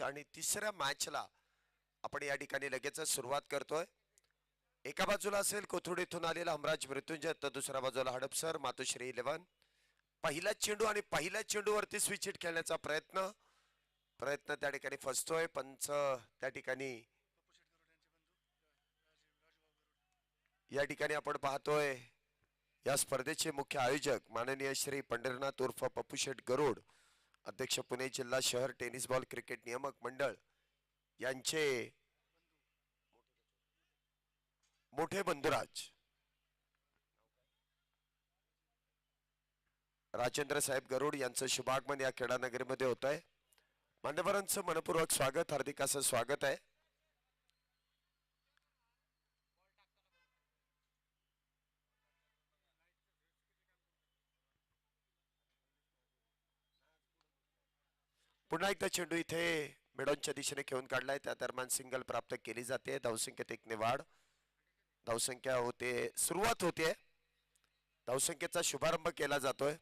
Match आणि तिसऱ्या मॅचला आपण या ठिकाणी लगेच सुरुवात करतोय। एका बाजूला असेल कोथरूड आलेला हमराज मृत्युंजय, तर दुसऱ्या बाजूला हडपसर मातोश्री 11। पहिला चेंडू आणि पहिल्या चेंडूवरती स्विच हिट खेळण्याचा प्रयत्न त्या ठिकाणी फसतोय। पंच त्या ठिकाणी या ठिकाणी आपण पाहतोय या स्पर्धेचे मुख्य आयोजक माननीय श्री पंढरीनाथ उर्फ पप्पूशेठ गरुड, अध्यक्ष पुणे जिल्हा शहर टेनिस बॉल क्रिकेट नियामक मंडळ यांचे मोठे बंधुराज राजेंद्र साहेब गरुड यांचं शुभागमन या क्रीडा नगरीमध्ये होत आहे। मान्यवरांचं मनपूर्वक स्वागत, हार्दिक असं स्वागत आहे। पुन्हा एकदा चेंडू इथे मिडॉनच्या दिशेने खेळून काढलाय, त्या दरम्यान सिंगल प्राप्त केली जाते। धावसंख्येत एक वाढ, धावसंख्या होते, सुरुवात होते, धावसंख्येचा शुभारंभ केला जातोय।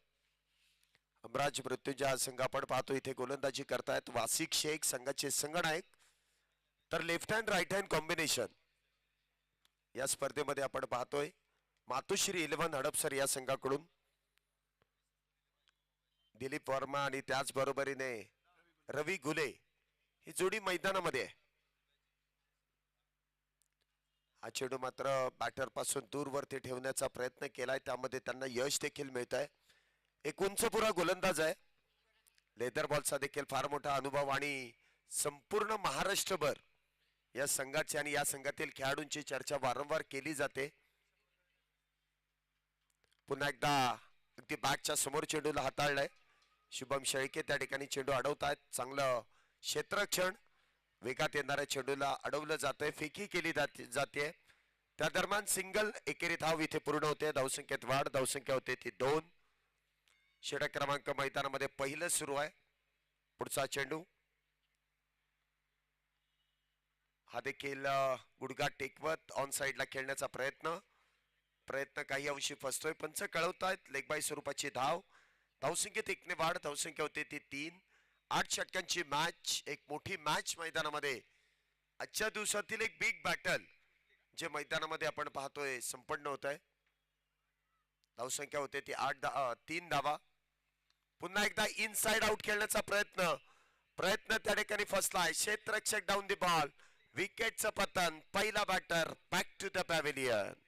हमराज मृत्युंजय हा संघ आपण पाहतो इथे गोलंदाजी करतायत वासिक शेख संघाचे संघनायक, तर left hand right hand combination या स्पर्धेमध्ये आपण पाहतोय मातोश्री 11 हडपसर या संघाकडून दिलीप वर्मा आणि त्याच बरोबरीने रवी गुले ही जोडी मैदानामध्ये आहे। हा चेंडू मात्र बॅटर पासून दूरवरती ठेवण्याचा प्रयत्न केलाय, त्यामध्ये त्यांना यश देखील मिळत आहे। एक उंचपुरा गोलंदाज आहे, लेदर बॉलचा देखील फार मोठा अनुभव आणि संपूर्ण महाराष्ट्रभर या संघाची आणि या संघातील खेळाडूंची चर्चा वारंवार केली जाते। पुन्हा एकदा अगदी बॅटच्या समोर चेंडूला हाताळलाय शुभम शेळके, त्या ठिकाणी चेंडू अडवतायत, चांगलं क्षेत्ररक्षण, वेगात येणाऱ्या चेंडूला अडवलं जातंय, फेकी केली जाते। त्या दरम्यान सिंगल एकेरी धाव इथे पूर्ण होते, धावसंख्येत वाढ, धावसंख्या होते ती 2। षटक क्रमांक मैदानामध्ये पहिलं सुरू आहे। पुढचा चेंडू हा देखील गुडघा टेकवत ऑन साइडला खेळण्याचा प्रयत्न काही अंशी फसतोय। पंच कळवतायत लेग बाय स्वरूपाची धाव, धावसंख्येत 1 ने वाढ, धावसंख्या होते ती 3। 8 षटकांची मॅच, एक मोठी मॅच मैदानामध्ये आजच्या दिवसातील एक बिग बॅटल जे मैदानामध्ये आपण पाहतोय संपन्न होत आहे। धावसंख्या होते ती 3 धावा। पुन्हा एकदा इनसाइड आउट खेळण्याचा प्रयत्न त्या ठिकाणी फसलाय, क्षेत्ररक्षक डाऊन दी बॉल, विकेटचं पतन, पहिला batter back to the pavilion.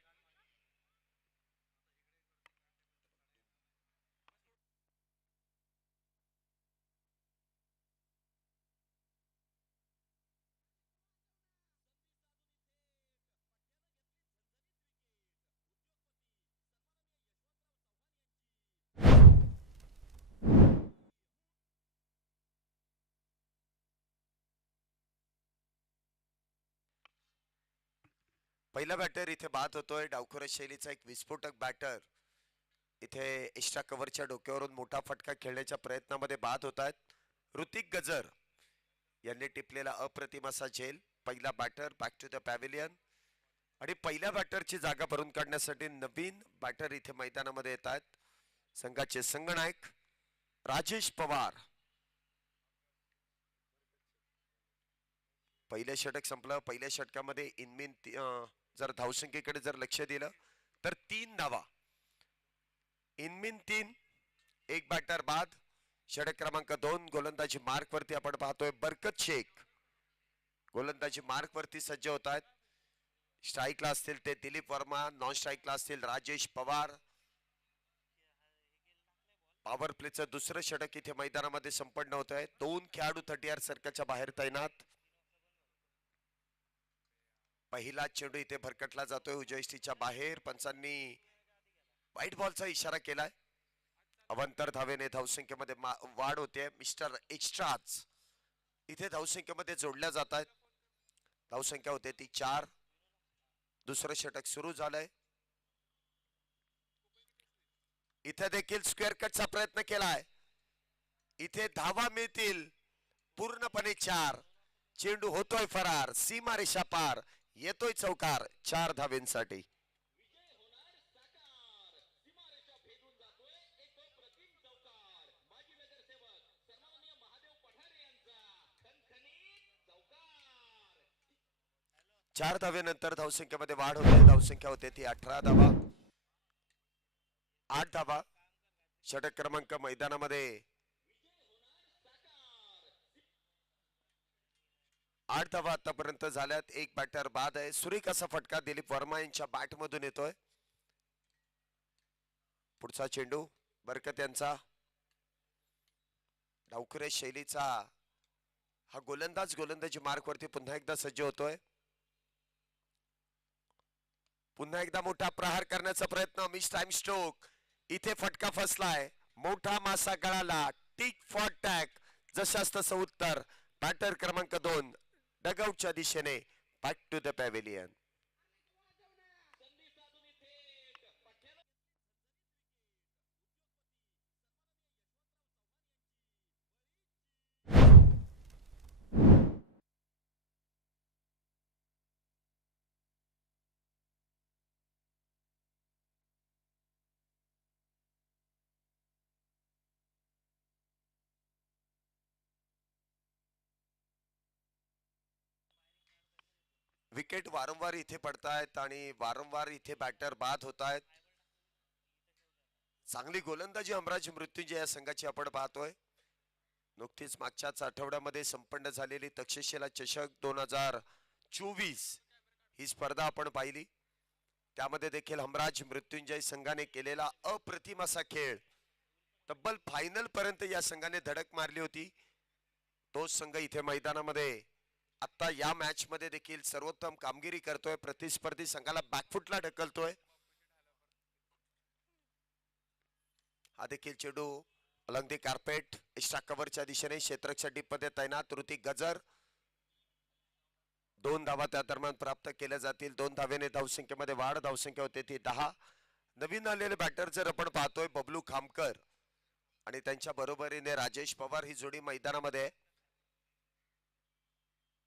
पहिला बॅटर इथे बाद होतोय, डावखुरा शैलीचा एक विस्फोटक बॅटर इथे एक्स्ट्रा कव्हरच्या डोक्यावरून मोठा फटका खेळण्याच्या प्रयत्नामध्ये बाद होत आहेत। ऋतिक गजर यांनी टिपलेला अप्रतिम असा झेल, पहिला batter back to the pavilion. आणि पहिल्या बॅटरची जागा भरून काढण्यासाठी नवीन बॅटर इथे मैदानामध्ये येत आहेत, संघाचे संघनायक राजेश पवार। पहिलं षटक संपलं, पहिल्या षटकामध्ये इनमिन जर धावसंख्येकडे जर लक्ष दिलं तर 3 धावा, इनमिन 3, एक बॅटर बाद। षटक क्रमांक 2 गोलंदाजी मार्क वरती आपण पाहतोय बरकत शेख गोलंदाजी मार्क वरती सज्ज होत आहेत। स्ट्राईकला असतील ते दिलीप वर्मा, नॉन स्ट्राईकला असतील राजेश पवार। पॉवर प्लेचं दुसरं षटक इथे मैदानामध्ये संपन्न होत आहे। 2 खेळाडू 30 सर्कलच्या बाहेर तैनात। पहिला चेंडू इथे भरकटला जातोय उजयष्टीच्या बाहेर, पंचांनी व्हाईट बॉलचा इशारा केलाय। अवंतर धावेने धावसंख्येमध्ये वाढ होते, मिस्टर एक्स्ट्राज इथे धावसंख्येमध्ये जोडल्या जात आहेत। धावसंख्या होते ती 4। दुसरं षटक सुरू झालंय, इथे देखील स्क्वेअर कटचा प्रयत्न केलाय, इथे धावा मिळतील पूर्णपणे 4। चेंडू होतोय फरार, सीमारेषा पार, येतोय चौकार 4 धावेंसाठी। 4 धावेनंतर धावसंख्येमध्ये वाढ होते. धावसंख्या होते ती 18 धावा. 8 धावा. षटक क्रमांक मैदानामध्ये 8 धावा आतापर्यंत झाल्यात. एक बॅटर बाद आहे. सुरेख असा फटका दिलीप वर्मा यांच्या बॅट मधून येतोय. पुढचा चेंडू बरकत यांचा. डावखुरे शैलीचा हा गोलंदाज गोलंदाजी मार्क वरती पुन्हा एकदा सज्ज होतोय. पुन्हा एकदा मोठा प्रहार करण्याचा प्रयत्न. Miss time stroke. इथे फटका फसलाय. मोठा मासा गळाला. Tick for tag. जशास तसं उत्तर. बॅटर क्रमांक 2 डगआउटच्या दिशेने back to the pavilion. Wicket वारंवार इथे पडतायत आणि वारंवार इथे बॅटर बाद होत आहेत. चांगली गोलंदाजी हमराज मृत्युंजय या संघाची आपण पाहतोय. नुकतीच मागच्याच आठवड्यामध्ये संपन्न झालेली तक्षशिला चषक 2024 ही स्पर्धा आपण पाहिली. त्यामध्ये देखील हमराज मृत्युंजय संघाने केलेला अप्रतिम असा खेळ. तब्बल फायनल पर्यंत या संघाने धडक मारली होती. तो संघ इथे मैदानामध्ये आता या मॅच मध्ये देखील सर्वोत्तम कामगिरी करतोय. प्रतिस्पर्धी संघाला बॅकफुटला ढकलतोय. हा देखील चेंडू अलंग दी कार्पेट एक्स्ट्रा कव्हरच्या दिशेने क्षेत्ररक्षक डीप मध्ये तैनात ऋतिक गजर. 2 धावा त्या दरम्यान प्राप्त केल्या जातील. 2 धावेने धावसंख्येमध्ये वाढ. धावसंख्या होते ती 10. नवीन आलेले बॅटर जर आपण पाहतोय बबलू खामकर आणि त्यांच्या बरोबरीने राजेश पवार ही जोडी मैदानामध्ये.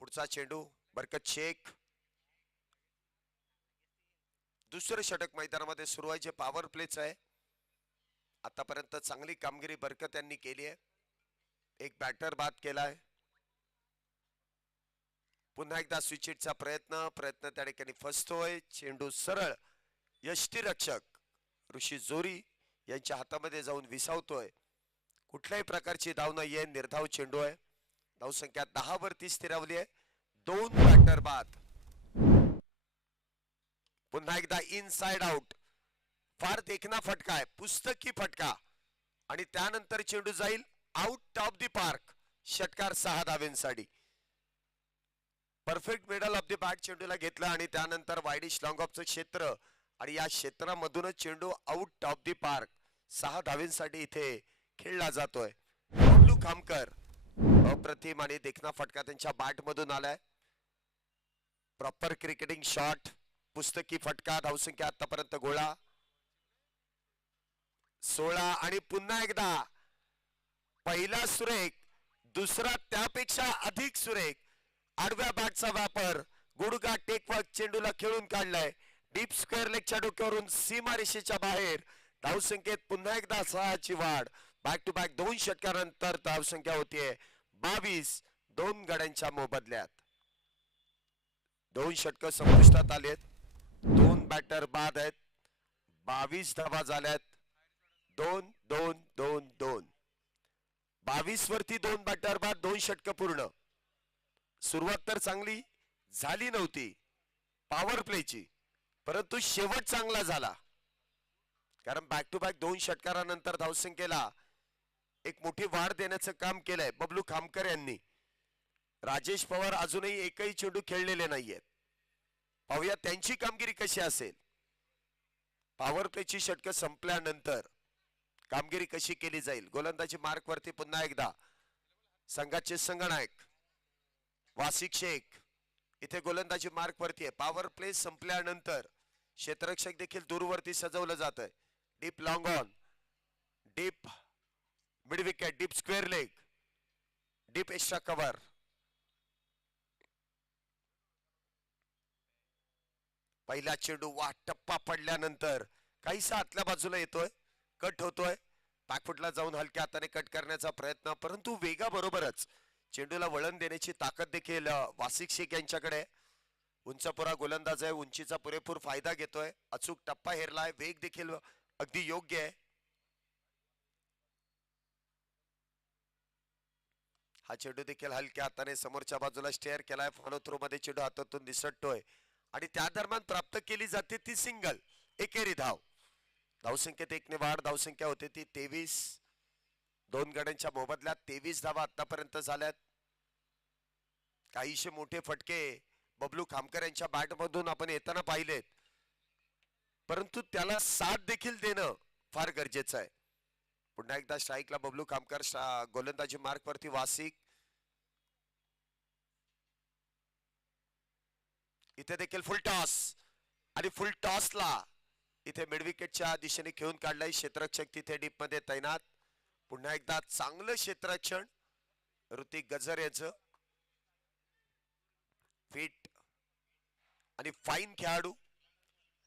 पुढचा चेंडू बरकत शेख. दुसरं षटक मैदानामध्ये सुरू आहे जे पॉवर प्लेच आहे. आतापर्यंत चांगली कामगिरी बरकत यांनी केली आहे. एक बॅटर बाद केलाय. पुन्हा एकदा स्विचिटचा प्रयत्न त्या ठिकाणी फसतोय. चेंडू सरळ यष्टीरक्षक ऋषी जोरी यांच्या हातामध्ये जाऊन विसावतोय. कुठल्याही प्रकारची धाव नाहीये. निर्धाव चेंडू आहे. धावसंख्या 10 वरती स्थिरावली आहे. 2 बॅटर बाद. पुन्हा एकदा इनसाइड आउट. फार देखना फटका आहे. पुस्तकी फटका आणि त्यानंतर चेंडू जाईल आउट ऑफ द पार्क. षटकार 6 धावेंसाठी. Perfect middle of the bat चेंडूला घेतला आणि त्यानंतर वाईडिश लॉंग ऑफचं क्षेत्र आणि या क्षेत्रामधूनच चेंडू आउट ऑफ द पार्क. 6 धावेंसाठी इथे खेळला जातोय. बबलू खामकर अप्रतिम आणि देखना फटका त्यांच्या बॅट मधून आलाय. Proper cricketing shot. पुस्तकी फटका. धावसंख्या आतापर्यंत गोळा 16 आणि पुन्हा एकदा पहिला सुरेख. दुसरा त्यापेक्षा अधिक सुरेख. आडव्या बॅटचा वापर. गुडघा टेकवत चेंडूला खेळून काढलाय. डीप स्क्वेअर लेगच्या डोक्यावरून सीमा रेषेच्या बाहेर. धावसंख्येत पुन्हा एकदा 6 ची वाढ. बॅक टू बॅक 2 षटकानंतर धावसंख्या होतीये 22. 2 गड्यांच्या मोबदल्यात 2 षटक संपुष्टात आलेत. 2 बॅटर बाद आहेत. 22 धावा झाल्यात. 2 2 2 2. 22 वरती 2 बॅटर बाद. 2 षटक पूर्ण. सुरुवात तर चांगली झाली नव्हती पॉवर प्लेची, परंतु शेवट चांगला झाला. कारण बॅक टू बॅक 2 षटकारानंतर धावसंख्येला एक मोठी वाढ देण्याचं काम केलंय बबलू खामकर यांनी. राजेश पवार अजूनही एकही चेंडू खेळलेले नाहीयेत. पाहूया त्यांची कामगिरी कशी असेल. पॉवर प्लेची षटक संपल्यानंतर कामगिरी कशी केली जाईल. गोलंदाजी मार्क वरती पुन्हा एकदा संघाचे संगनायक वासिक शेख इथे गोलंदाजी मार्क वरती आहे. पॉवर प्ले संपल्यानंतर क्षेत्ररक्षक देखील दूरवरती सजवलं जात आहे. Deep long on, deep mid wicket, deep square leg, deep extra cover. पहिला चेंडू वा टप्पा पडल्यानंतर काहीसा आतल्या बाजूला येतोय. कट होतोय. बॅकफुटला जाऊन हलक्या हाताने कट करण्याचा प्रयत्न, परंतु वेगाबरोबरच चेंडूला वळण देण्याची ताकद देखील वासिक शेख यांच्याकडे. उंचपुरा गोलंदाज आहे, उंचीचा पुरेपूर फायदा घेतोय, अचूक टप्पा हेरलाय, वेग देखील अगदी योग्य आहे. हा चेंडू देखील हलक्या हाताने समोरच्या बाजूला स्टेअर केलाय, फॉलो थ्रो मध्ये चेंडू हातातून निसटतोय आणि त्या दरम्यान प्राप्त केली जाते ती सिंगल, एकेरी धाव. धावसंख्येत 1 ने वाढ, धावसंख्या होते ती 23. दोन गड्यांच्या मोबदल्यात 23 धावा आतापर्यंत झाल्यात. काहीशे मोठे फटके बबलू खामकर यांच्या बॅट मधून आपण येताना पाहिलेत, परंतु त्याला साथ देखील देणं फार गरजेचं आहे. पुन्हा एकदा स्ट्राईकला बबलू खामकर, गोलंदाजी मार्क वरती वासिक. इथे देखील फुल टॉस आणि फुल टॉसला इथे मिड विकेटच्या दिशेने खेळून काढलाय. क्षेत्ररक्षक तिथे डीप मध्ये तैनात. पुन्हा एकदा चांगलं क्षेत्ररक्षण ऋतिक गजर याचं. फिट आणि फाईन खेळाडू.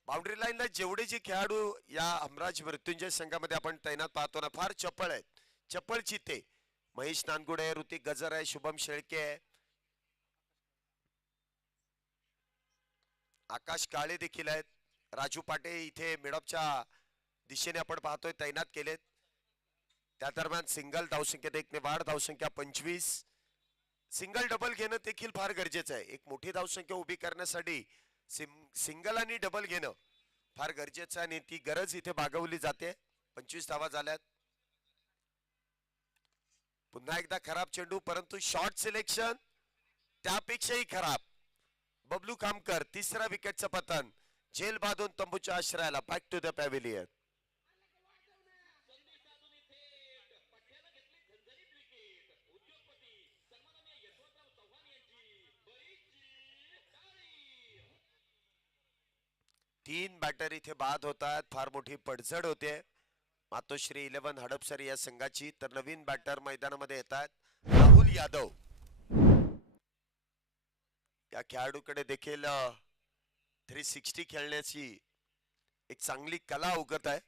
बाउंड्री लाईनला जेवढे जे खेळाडू या हमराज मृत्युंजय संघामध्ये आपण तैनात पाहतो ना, फार चपळ आहेत, चपळ चित्ते. महेश नानगुडे, ऋतिक गजर आहे, शुभम शेळके आहे, आकाश काळे देखील आहेत, राजू पाटे इथे मिडऑफच्या दिशेने आपण पाहतोय तैनात केलेत. त्या दरम्यान सिंगल, धावसंख्येत 1 ने वाढ, धावसंख्या 25. सिंगल डबल घेणं देखील फार गरजेचं आहे. एक मोठी धावसंख्या उभी करण्यासाठी सिंगल आणि डबल घेणं फार गरजेचं आहे आणि ती गरज इथे भागवली जाते. 25 धावा झाल्यात. पुन्हा एकदा खराब चेंडू, परंतु शॉर्ट सिलेक्शन त्यापेक्षाही खराब. बबलू खामकर तिसरा विकेटचं पतन. झेल बांधून तंबूच्या आश्रयाला बॅक टू द पॅव्हिलियन. तीन बॅटर इथे बाद होतात, फार मोठी पडझड होते. मातोश्री 11 हडपसर या संघाची. तर नवीन बॅटर मैदानामध्ये येतात, राहुल यादव. या खेळाडूकडे देखील 360 खेळण्याची एक चांगली कला उगत आहे.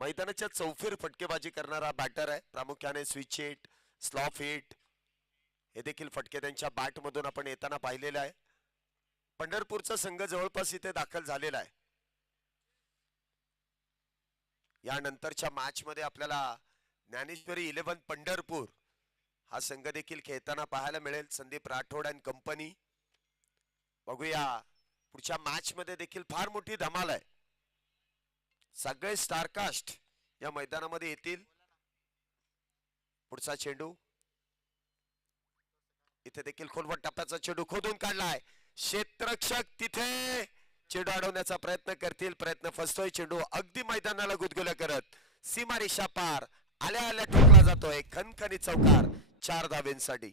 मैदानाच्या चौफेर फटकेबाजी करणारा बॅटर आहे. प्रामुख्याने स्विच हिट, स्लॉफ हिट हे देखील फटके त्यांच्या बॅट मधून आपण येताना पाहिलेले आहे. पंढरपूरचा संघ जवळपास इथे दाखल झालेला आहे. यानंतरच्या मॅच मध्ये आपल्याला ज्ञानेश्वरी 11 पंढरपूर हा संघ देखील खेळताना पाहायला मिळेल. Sandeep Rathod and company. बघूया पुढच्या मॅच मध्ये देखील फार मोठी धमाल आहे. सगळे स्टारकास्ट या मैदानामध्ये येतील. पुढचा चेंडू इथे देखील खोलवर टप्प्याचा चेंडू खोदून काढलाय. क्षेत्ररक्षक तिथे चेंडू अडवण्याचा प्रयत्न करतील, प्रयत्न फसतोय. चेंडू अगदी मैदानाला गुदगुल्या करत सीमारेषा पार आल्या आल्या ठोकला जातोय. खणखणीत चौकार 4 धावेंसाठी.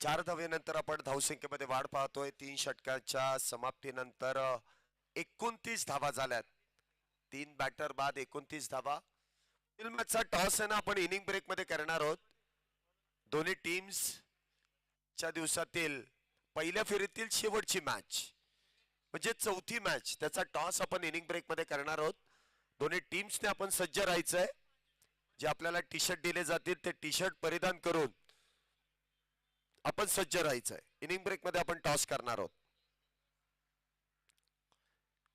चार धावेनंतर आपण धावसंख्येमध्ये वाढ पाहतोय. 3 षटकाच्या समाप्तीनंतर 29 धावा झाल्यात. 3 बॅटर बाद 29 धावा. मॅचचा टॉस आहे ना, आपण इनिंग ब्रेक मध्ये करणार आहोत. दोन्ही टीम्स च्या दिवसातील पहिल्या फेरीतील शेवटची मॅच म्हणजे चौथी मॅच, त्याचा टॉस आपण इनिंग ब्रेक मध्ये करणार आहोत. दोन्ही टीम्सने आपण सज्ज राहायचंय. जे आपल्याला टी शर्ट दिले जातील ते टी शर्ट परिधान करून आपण सज्ज राहायचंय. इनिंग ब्रेक मध्ये आपण टॉस करणार आहोत.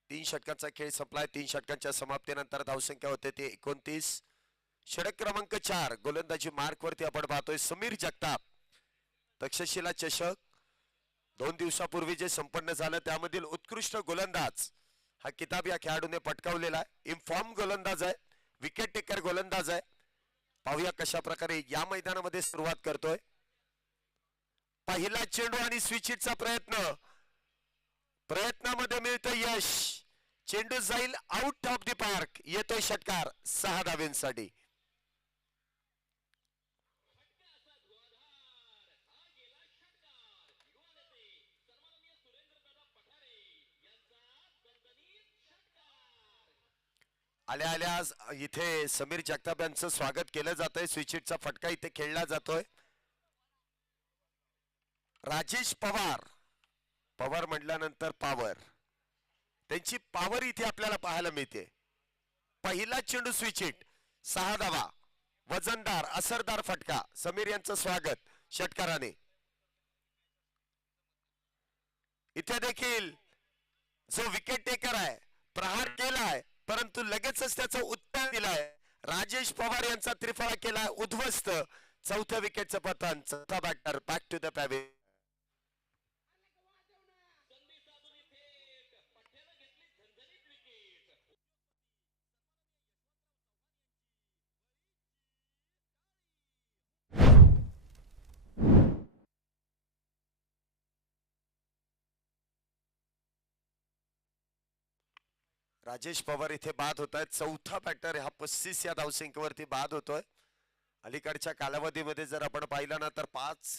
3 षटकांचा खेळ संपलाय. 3 षटकांच्या समाप्तीनंतर धावसंख्या होते ते 29. षटक क्रमांक 4 गोलंदाजी मार्क वरती आपण पाहतोय समीर जगताप. तक्षशिला चषक 2 दिवसापूर्वी जे संपन्न झालं त्यामधील उत्कृष्ट गोलंदाज हा किताब या खेळाडूने पटकावलेला आहे. इन्फॉर्म गोलंदाज आहे, विकेट टेकर गोलंदाज आहे. पाहूया कशा प्रकारे या मैदानामध्ये सुरुवात करतोय. पहिला चेंडू आणि स्विच हिटचा प्रयत्नामध्ये मिळतं यश. चेंडू जाईल आउट ऑफ द पार्क. येतोय षटकार 6 धावेंसाठी. आल्या आल्या इथे समीर जगताप यांचं स्वागत केलं जातंय. स्विचिटचा फटका इथे खेळला जातोय. राजेश पवार, पवार म्हटल्यानंतर पावर, त्यांची पावर इथे आपल्याला पाहायला मिळते. पहिला चेंडू स्विचिट, 6 धावा, वजनदार असरदार फटका. समीर यांचं स्वागत षटकाराने. इथे देखील जो विकेट टेकर आहे, प्रहार केलाय परंतु लगेचच त्याचं उत्तर दिलंय. राजेश पवार यांचा त्रिफळा केलाय उद्ध्वस्त. चौथ्या विकेटचं पतन. चौथा batter back to the pavilion. Rajesh Pawar इथे बाद होत आहेत. चौथा बॅटर हा 35 या धावसंख्येवरती बाद होतोय. अलीकडच्या कालावधीमध्ये जर आपण पाहिलं ना तर 5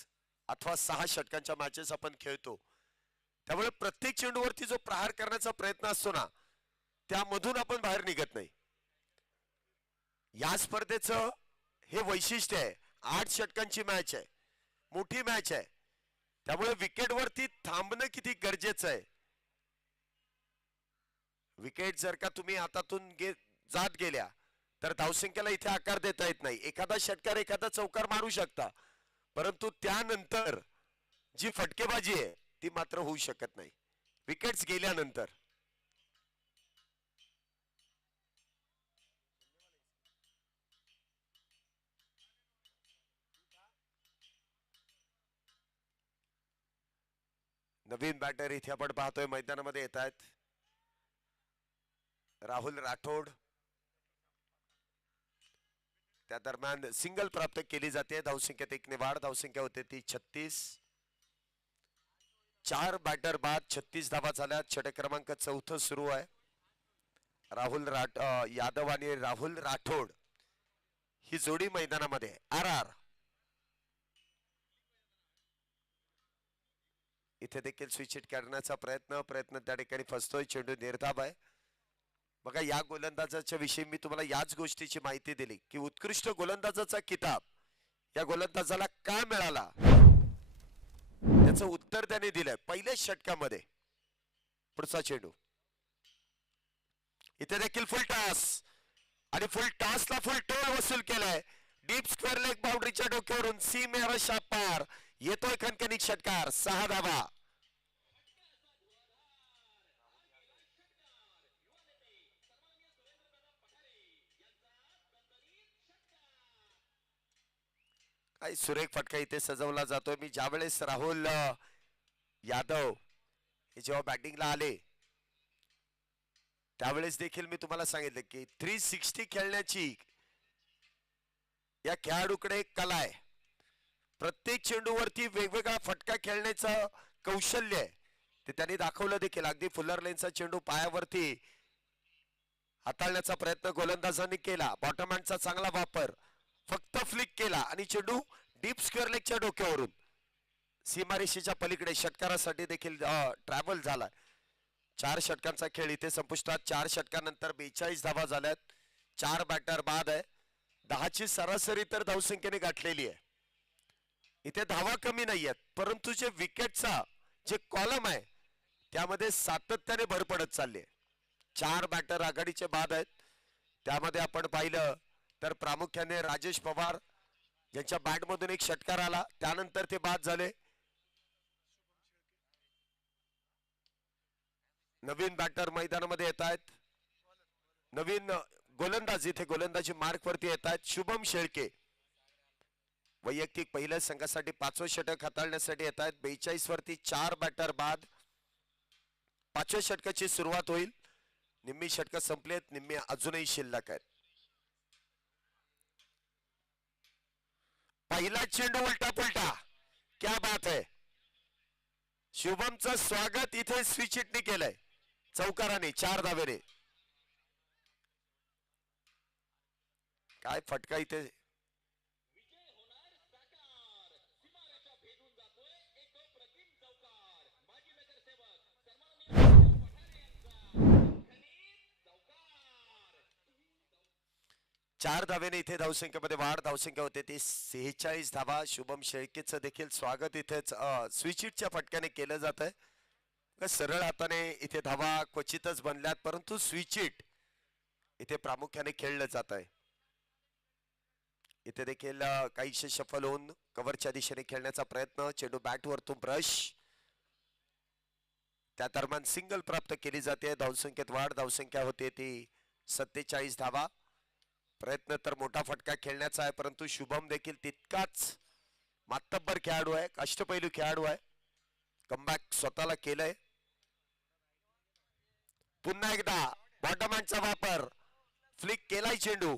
अथवा 6 षटकांच्या मॅचेस आपण खेळतो. त्यामुळे प्रत्येक चेंडूवरती जो प्रहार करण्याचा प्रयत्न असतो ना, त्यामधून आपण बाहेर निघत नाही. या स्पर्धेचं हे वैशिष्ट्य आहे. 8 षटकांची मॅच आहे, मोठी मॅच आहे. त्यामुळे विकेटवरती थांबणं किती गरजेचं आहे. विकेट जर का तुम्ही हातातून जात गेल्या तर धावसंख्येला इथे आकार देता येत नाही. एखादा षटकार एखादा चौकार मारू शकता, परंतु त्यानंतर जी फटकेबाजी आहे ती मात्र होऊ शकत नाही विकेट्स गेल्यानंतर. नवीन बॅटर इथे आपण पाहतोय मैदानामध्ये येत आहेत. राहुल राठोड. त्या दरम्यान सिंगल प्राप्त केली जाते. धावसंख्येत 1 ने वाढ. धावसंख्या होते ती 36. 4 बॅटर बाद 36 धावा झाल्या. षटक क्रमांक 4 सुरू आहे. राहुल यादव आणि राहुल राठोड ही जोडी मैदानामध्ये. आर इथे देखील स्विच हिट करण्याचा प्रयत्न त्या ठिकाणी फसतोय. चेंडू निर्धाव आहे. बघा, या गोलंदाजाच्या विषयी मी तुम्हाला याच गोष्टीची माहिती दिली की उत्कृष्ट गोलंदाजाचा किताब या गोलंदाजाला का मिळाला, त्याचं उत्तर त्याने दिलंय पहिल्याच षटकामध्ये. पुढचा चेंडू इथे देखील फुल टॉस आणि फुल टॉसला फुल टोल वसूल केलाय. डीप स्क्वेअर लेग बाउंड्रीच्या डोक्यावरून सीमेरेषा पार येतोय खणखणीत षटकार. 6 धावा. काही सुरेख फटका इथे सजवला जातोय. मी ज्यावेळेस राहुल यादव हे जेव्हा बॅटिंगला आले त्यावेळेस देखील मी तुम्हाला सांगितलं की 360 खेळण्याची या खेळाडूकडे एक कला आहे. प्रत्येक चेंडूवरती वेगवेगळा फटका खेळण्याचं कौशल्य आहे ते त्यांनी दाखवलं देखील. अगदी फुलर लेनचा चेंडू पायावरती हाताळण्याचा प्रयत्न गोलंदाजांनी केला. बॉटम हँडचा चांगला वापर. फक्त फ्लिक केला आणि चेंडू डीप स्क्वेअर लेगच्या डोक्यावरून सीमारेषेच्या पलीकडे षटकारासाठी देखील ट्रॅव्हल झाला. 4 षटकांचा खेळ इथे संपुष्टात. 4 षटकानंतर 42 धावा झाल्यात. 4 बॅटर बाद आहे. 10ची सरासरी तर धावसंख्येने गाठलेली आहे. इथे धावा कमी नाही आहेत, परंतु जे विकेटचा जे कॉलम आहे त्यामध्ये सातत्याने भर पडत चालली आहे. 4 बॅटर आघाडीचे बाद आहेत. त्यामध्ये आपण पाहिलं तर प्रामुख्याने राजेश पवार यांच्या बॅटमधून एक षटकार आला, त्यानंतर ते बाद झाले. नवीन बॅटर मैदानामध्ये येत आहेत. नवीन गोलंदाज इथे गोलंदाजी मार्क वरती येत आहेत. शुभम शेळके वैयक्तिक पहिल्या संघासाठी 5वं षटक हाताळण्यासाठी येत आहेत. 42 वरती 4 बॅटर बाद. 5व्या षटकाची सुरुवात होईल. निम्मी षटक संपलेत, निम्मी अजूनही शिल्लक आहेत. पहिला चेंडू उलटा पुलटा. क्या बात है. शुभमचं स्वागत इथे स्विच हिटने केलंय चौकाराने 4 धावेने. काय फटका इथे. 4 धावेने इथे धावसंख्येमध्ये वाढ. धावसंख्या होते ती 46 धावा. शुभम शेळकेचं देखील स्वागत इथेच स्विचिटच्या फटक्याने केलं जात आहे. सरळ हाताने इथे धावा क्वचितच बनल्यात, परंतु स्विचिट इथे प्रामुख्याने खेळलं जात आहे. इथे देखील काहीशे सफल होऊन कव्हरच्या दिशेने खेळण्याचा प्रयत्न. चेंडू बॅट वरतून ब्रश, त्या दरम्यान सिंगल प्राप्त केली जाते. धावसंख्येत वाढ. धावसंख्या होते ती 47 धावा. प्रयत्न तर मोठा फटका खेळण्याचा आहे, परंतु शुभम देखील तितकाच मातब्बर खेळाडू आहे, अष्टपैलू खेळाडू आहे. कमबॅक स्वतःला केलंय. पुन्हा एकदा बॉटम हँडचा वापर, फ्लिक केलाय चेंडू,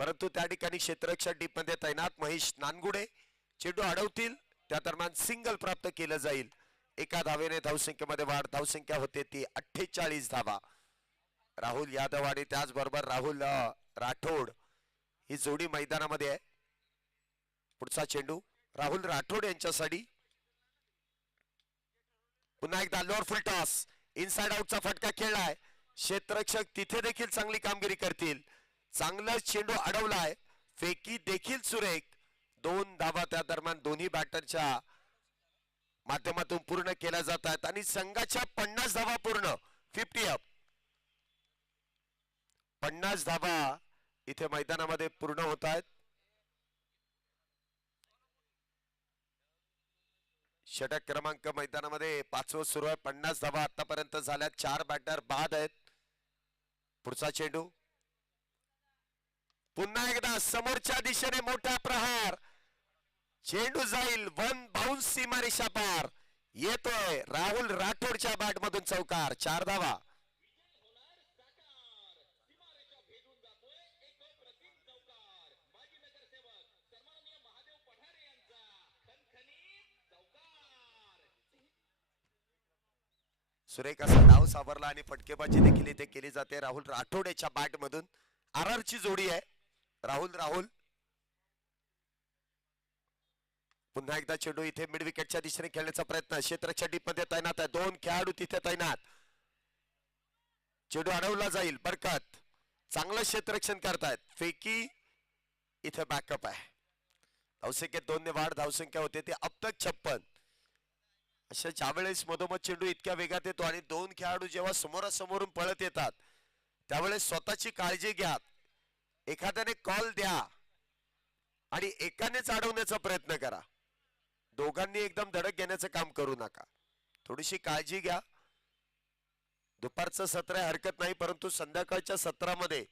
परंतु त्या ठिकाणी क्षेत्ररक्षक डीप मध्ये तैनात महेश नानगुडे चेंडू अडवतील. त्या दरम्यान सिंगल प्राप्त केलं जाईल. एका धावेने धावसंख्येमध्ये वाढ. धावसंख्या होते ती 48 धावा. राहुल यादव आणि त्याचबरोबर राहुल राठोड ही जोडी मैदानामध्ये आहे. पुढचा चेंडू राहुल राठोड यांच्यासाठी. पुन्हा एकदा लोअर फुल टॉस, इनसाइड आउटचा फटका खेळलाय. क्षेत्ररक्षक तिथे देखील चांगली कामगिरी करतील. चांगला चेंडू अडवलाय, फेकी देखील सुरेख. 2 धावा त्या दरम्यान दोन्ही बॅटरच्या माध्यमातून पूर्ण केल्या जात आहेत आणि संघाच्या 50 धावा पूर्ण. 50 अप. 50 धावा इथे मैदानामध्ये पूर्ण होत आहेत. षटक क्रमांक मैदानामध्ये 5वं सुरू आहे. 50 धावा आतापर्यंत झाल्या. 4 बॅटर बाद आहेत. पुढचा चेंडू पुन्हा एकदा समोरच्या दिशेने मोठा प्रहार. चेंडू जाईल वन बाउन्स, सीमारेषा पार. येतोय राहुल राठोडच्या बॅट मधून चौकार. 4 धावा. सुरेख असा डाव सावरला आणि फटकेबाजी देखील इथे केली जाते राहुल राठोड याच्या बॅट मधून. आर ची जोडी आहे. राहुल पुन्हा एकदा चेंडू इथे मिड विकेटच्या दिशेने खेळण्याचा प्रयत्न. क्षेत्राच्या डीप मध्ये तैनात आहे. 2 खेळाडू तिथे तैनात. चेंडू अडवला जाईल. बरकत चांगलं क्षेत्ररक्षण करतायत. फेकी इथे बॅकअप आहे. धावसंख्येत 2 ने वाढ. धावसंख्या होते ते अब तक 56. अशा ज्यावेळेस मधोमध चेंडू इतक्या वेगात येतो आणि 2 खेळाडू जेव्हा समोरासमोरून पळत येतात त्यावेळेस स्वतःची काळजी घ्या. एखाद्याने कॉल द्या आणि एकानेच अडवण्याचा प्रयत्न करा. दोघांनी एकदम धडक घेण्याचं काम करू नका. थोडीशी काळजी घ्या. दुपारचं सत्र आहे, हरकत नाही, परंतु संध्याकाळच्या सत्रामध्ये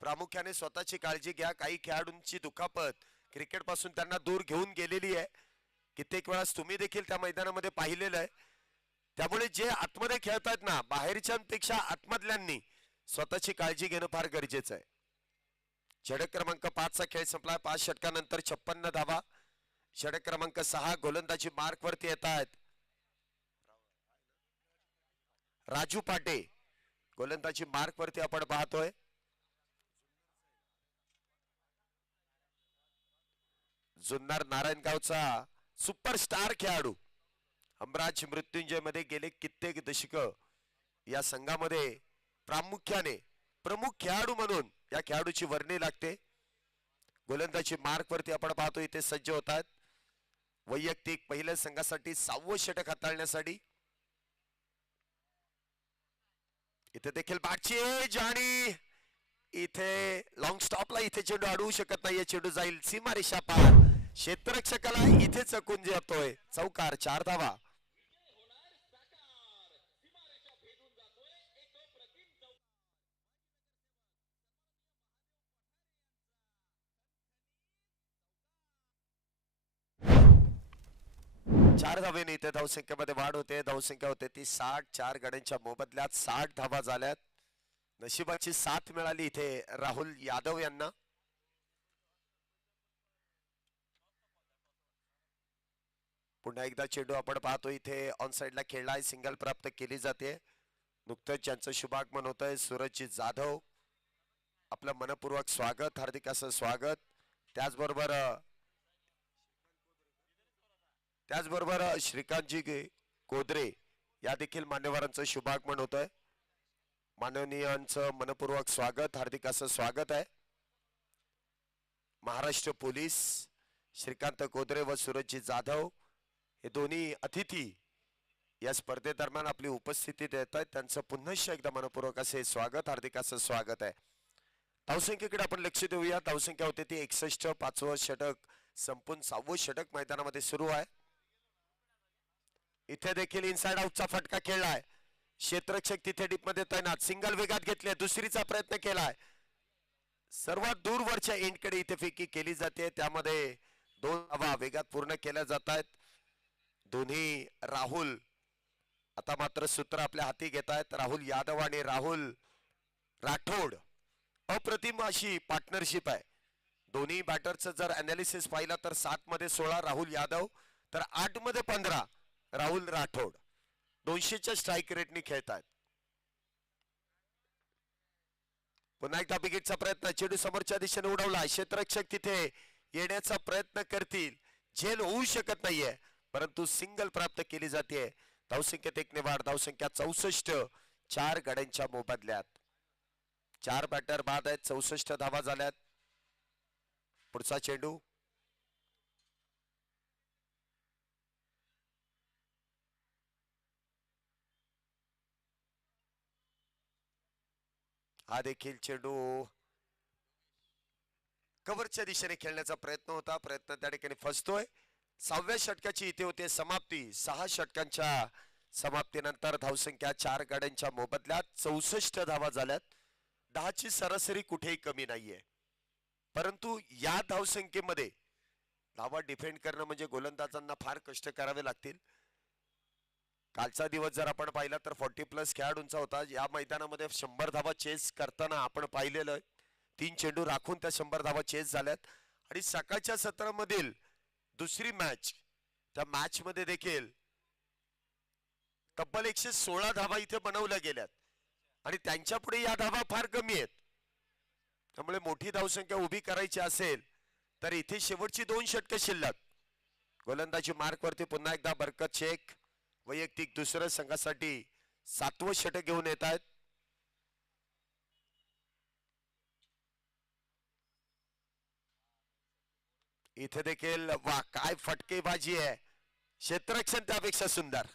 प्रामुख्याने स्वतःची काळजी घ्या. काही खेळाडूंची दुखापत क्रिकेट पासून त्यांना दूर घेऊन गेलेली आहे. कित्येक वेळास तुम्ही देखील त्या मैदानामध्ये पाहिलेलं आहे. त्यामुळे जे आतमध्ये खेळतात ना, बाहेरच्यांपेक्षा आतमधल्यांनी स्वतःची काळजी घेणं फार गरजेचं आहे. षटक क्रमांक 5 चा खेळ संपला. 5 षटकानंतर 56 धावा. षटक क्रमांक 6 गोलंदाजी मार्क वरती येत आहेत. राजू पाटे गोलंदाजी मार्क वरती आपण पाहतोय. जुन्नर नारायणगावचा सुपरस्टार खेळाडू हमराज मृत्युंजय मध्ये गेले कित्येक दशक या संघामध्ये प्रामुख्याने प्रमुख खेळाडू म्हणून या खेळाडूची वर्णी लागते. गोलंदाजी मार्क वरती आपण पाहतो इथे सज्ज होतात. वैयक्तिक पहिल्या संघासाठी 6वं षटक हाताळण्यासाठी. इथे देखील बॅटची एज आणि इथे लॉंग स्टॉपला इथे चेंडू अडवू शकत नाही. चेंडू जाईल सीमारेषा पार. क्षेत्ररक्षकाला इथे चकून जातोय. चौकार. 4 धावा. चार धावेने इथे धावसंख्येमध्ये वाढ होते. धावसंख्या होते ती 60. 4 गड्यांच्या मोबदल्यात 60 धावा झाल्यात. नशिबाची साथ मिळाली इथे राहुल यादव यांना. पुन्हा एकदा चेंडू आपण पाहतो इथे ऑन साइडला खेळलाय. सिंगल प्राप्त केली जाते. नुकतंच ज्यांचं शुभागमन होत आहे सूरजजी जाधव, आपलं मनपूर्वक स्वागत, हार्दिक असं स्वागत. त्याचबरोबर श्रीकांतजी कोदरे या देखील मान्यवरांचं शुभागमन होत आहे. माननीयांचं मनपूर्वक स्वागत, हार्दिक असं स्वागत आहे. महाराष्ट्र पोलीस श्रीकांत कोदरे व सूरजजी जाधव हे दोन्ही अतिथी या स्पर्धेदरम्यान आपली उपस्थिती देत आहेत. त्यांचं पुन्हा एकदा मनपूर्वक असे स्वागत, हार्दिक असं स्वागत आहे. धावसंख्येकडे आपण लक्ष देऊया. धावसंख्या होती ती 61. 5वं षटक संपून 6वं षटक मैदानामध्ये सुरू आहे. इथे देखील इनसाइड आउटचा फटका खेळलाय. क्षेत्ररक्षक तिथे डीप मध्ये तैनात. सिंगल वेगात घेतले, दुसरीचा प्रयत्न केलाय. सर्वात दूरवरच्या एंडकडे इथे फेकी केली जाते. त्यामध्ये 2 धावा वेगात पूर्ण केल्या जात आहेत. दोन्ही राहुल आता मात्र सूत्र आपल्या हाती घेत आहेत. राहुल यादव आणि राहुल राठोड अप्रतिम अशी पार्टनरशिप आहे. दोन्ही बॅटरचं जर अनालिसिस पाहिलं तर 7 मध्ये 16 राहुल यादव तर 8 मध्ये 15 राहुल राठोड 200च्या स्ट्राईक रेटने खेळतात. पुन्हा एकदा बिगिटचा प्रयत्न, चेंडू समोरच्या दिशेने उडवला. क्षेत्ररक्षक तिथे येण्याचा प्रयत्न करतील, झेल होऊ शकत नाहीये, परंतु सिंगल प्राप्त केली जाते. धावसंख्येत 1 ने वाढ. धावसंख्या 64. 4 गड्यांच्या मोबदल्यात 4 बॅटर बाद आहेत. 64 धावा झाल्यात. पुढचा चेंडू हा देखील चेंडू कव्हरच्या दिशेने खेळण्याचा प्रयत्न होता. प्रयत्न त्या ठिकाणी फसतोय. 6व्या षटकाची इथे होते समाप्ती. 6 षटकांच्या समाप्तीनंतर धावसंख्या 4 गड्यांच्या मोबदल्यात 64 धावा झाल्यात. 10ची सरासरी कुठेही कमी नाहीये, परंतु या धावसंख्येमध्ये धावा डिफेंड करणं म्हणजे गोलंदाजांना फार कष्ट करावे लागतील. कालचा दिवस जर आपण पाहिला तर 40+ खेळाडूंचा होता. या मैदानामध्ये 100 धावा चेस करताना आपण पाहिलेलं. 3 चेंडू राखून त्या 100 धावा चेस झाल्यात. आणि सकाळच्या सत्रामधील दुसरी मॅच, त्या मॅच मध्ये देखील तब्बल 116 धावा इथे बनवल्या गेल्यात आणि त्यांच्या पुढे या धावा फार कमी आहेत. त्यामुळे मोठी धावसंख्या उभी करायची असेल तर इथे शेवटची 2 षटकं शिल्लक. गोलंदाजी मार्क वरती पुन्हा एकदा बरकत शेख वैयक्तिक दुसऱ्या संघासाठी 7वं षटक घेऊन येत आहेत. इथे देखील वा काय फटकेबाजी आहे. क्षेत्ररक्षण त्यापेक्षा सुंदर.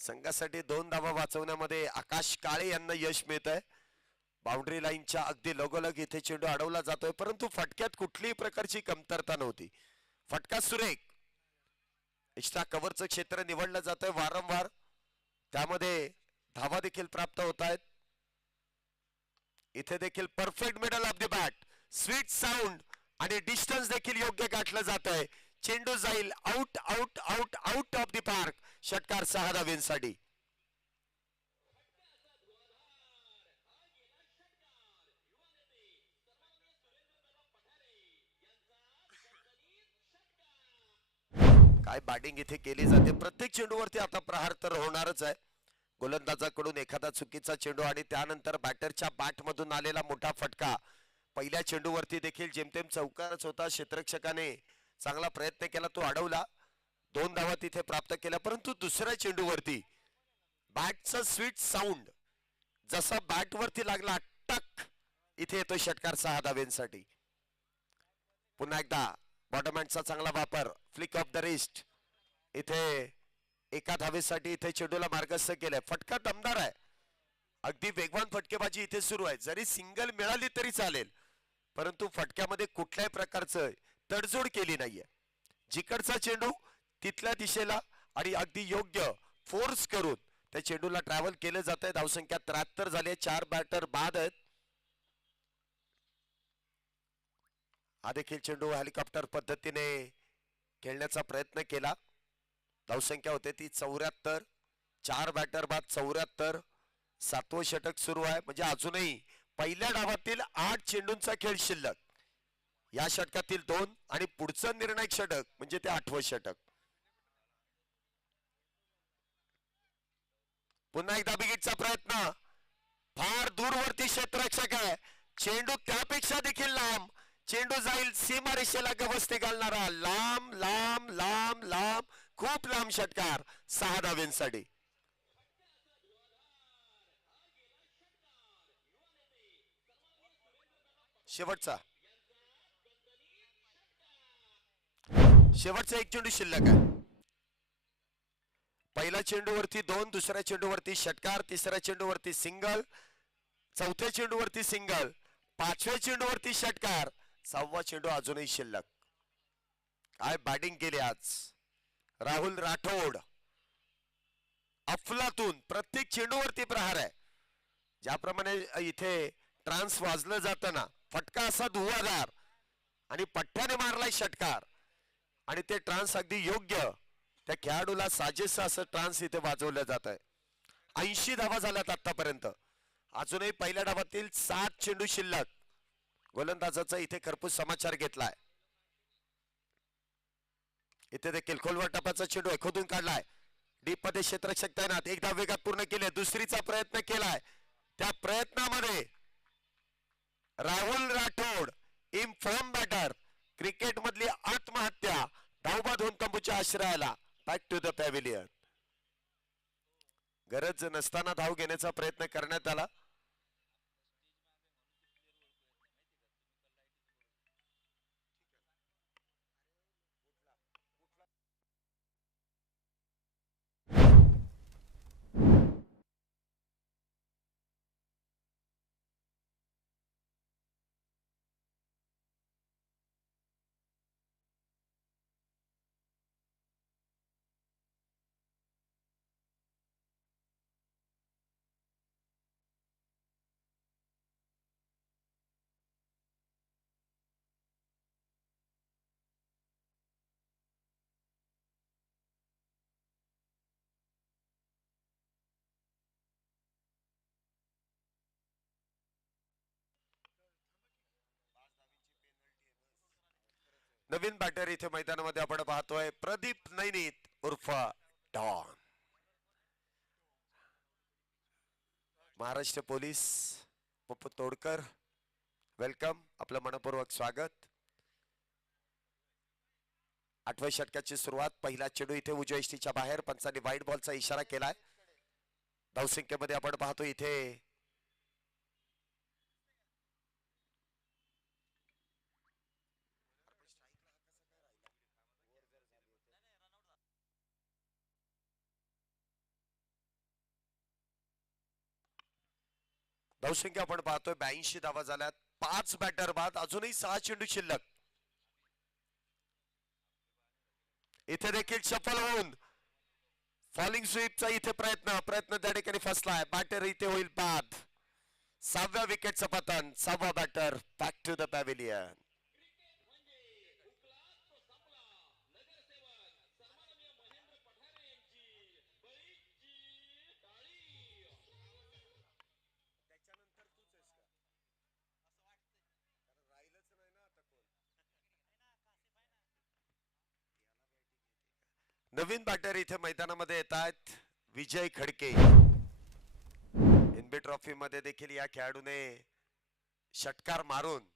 संघासाठी 2 धावा वाचवण्यामध्ये आकाश काळे यांना यश मिळत आहे. बाउंड्री लाईनच्या अगदी लगोलग इथे चेंडू अडवला जातोय, परंतु फटक्यात कुठलीही प्रकारची कमतरता नव्हती. फटका सुरेख. एक्स्ट्रा कव्हरचं क्षेत्र निवडलं जातंय वारंवार, त्यामध्ये धावा देखील प्राप्त होत आहेत. इथे देखील perfect middle of the bat, sweet sound आणि डिस्टन्स देखील योग्य गाठलं जात आहे. चेंडू जाईल out out out out of the park. षटकार 6 धावांसाठी. काय बॅटिंग इथे केली जाते. प्रत्येक चेंडूवरती आता प्रहार तर होणारच आहे. गोलंदाजाकडून एखादा चुकीचा चेंडू आणि त्यानंतर बॅटरच्या बॅट मधून आलेला मोठा फटका. पहिल्या चेंडूवरती देखील जेमतेम चौकारच होता. क्षेत्ररक्षकाने चांगला प्रयत्न केला, तो अडवला. 2 धावा तिथे प्राप्त केल्या, परंतु दुसऱ्या चेंडूवरती बॅटचा स्वीट साऊंड जसा बॅट वरती लागला टक, इथे येतो षटकार 6 धावांसाठी. पुन्हा एकदा बॉटमहँडचा चांगला वापर, फ्लिक ऑफ द रिस्ट. इथे एका धावेसाठी इथे चेंडूला मार्गस्थ केलंय. फटका दमदार आहे, अगदी वेगवान फटकेबाजी इथे सुरू आहे. जरी सिंगल मिळाली तरी चालेल, परंतु फटक्यामध्ये कुठल्याही प्रकारचं तडजोड केली नाहीये. जिकडचा चेंडू तिथल्या दिशेला आणि अगदी योग्य फोर्स करून त्या चेंडूला ट्रॅव्हल केलं जात आहे. धावसंख्या 73 झाली आहे. 4 बॅटर बाद आहेत. हा देखील चेंडू हेलिकॉप्टर पद्धतीने खेळण्याचा प्रयत्न केला. धावसंख्या होते ती 74. 4 बॅटर बाद 74. 7वं षटक सुरू आहे, म्हणजे अजूनही पहिल्या डावातील 8 चेंडूंचा खेळ शिल्लक. या षटकातील 2 आणि पुढचं निर्णायक षटक म्हणजे ते 8वं षटक. पुन्हा एकदा बिगिटचा प्रयत्न. फार दूरवरती क्षेत्ररक्षक आहे. चेंडू त्यापेक्षा देखील लांब. चेंडू जाईल सीमारेषेला गवसती घालणारा. लांब लांब लांब लांब खूप लांब षटकार 6 धावांसाठी. शेवटचा शेवटचा एक चेंडू शिल्लक आहे. पहिल्या चेंडूवरती 2, दुसऱ्या चेंडूवरती षटकार, तिसऱ्या चेंडूवरती सिंगल, चौथ्या चेंडूवरती सिंगल, पाचव्या चेंडूवरती षटकार, 6वा चेंडू अजूनही शिल्लक. काय बॅटिंग केली आज राहुल राठोड. अफलातून प्रत्येक चेंडूवरती प्रहार आहे. ज्याप्रमाणे इथे ट्रान्स वाजलं जातं ना, फटका असा धुवाधार आणि पठ्ठ्याने मारलाय षटकार आणि ते ट्रान्स अगदी योग्य त्या खेळाडूला साजेसं असं ट्रान्स इथे वाजवलं जात आहे. 80 धावा झाल्यात आतापर्यंत. अजूनही पहिल्या डावातील 7 चेंडू शिल्लक. गोलंदाजाचा इथे खरपूस समाचार घेतलाय. इथे देखील खोलवर टपाचा चेंडू खोदून काढलाय. डीप मध्ये क्षेत्ररक्षक तैनात. एकदा वेगात पूर्ण केले, दुसरीचा प्रयत्न केलाय. त्या प्रयत्नामध्ये Rahul Rathod in form batter. Cricket मधली आत्महत्या. धावबाद होऊन तंबूच्या आश्रयाला. Back to the pavilion. गरज नसताना धाव घेण्याचा प्रयत्न करण्यात आला. नवीन बॅटर इथे मैदानामध्ये आपण पाहतोय प्रदीप नैनीत उर्फ don. Maharashtra police Pappu Todkar, welcome, आपलं मनपूर्वक स्वागत. 8व्या षटकाची सुरुवात. पहिला चेंडू इथे उजव्या यष्टीच्या बाहेर. पंचांनी वाईट बॉलचा इशारा केलाय. धावसंख्येमध्ये आपण पाहतो इथे धावसंख्या आपण पाहतोय 82 धावा झाल्यात. 5 बॅटर बाद. अजूनही 6 चेंडू शिल्लक. इथे देखील सफल होऊन फॉलिंग स्वीपचा इथे प्रयत्न त्या ठिकाणी फसलाय. बॅटर इथे होईल बाद. 6व्या विकेटचं पतन. 6वा batter back to the pavilion. नवीन बॅटर इथे मैदानामध्ये येत आहेत विजय खडके. एनबी ट्रॉफी मध्ये देखील या खेळाडूने षटकार मारून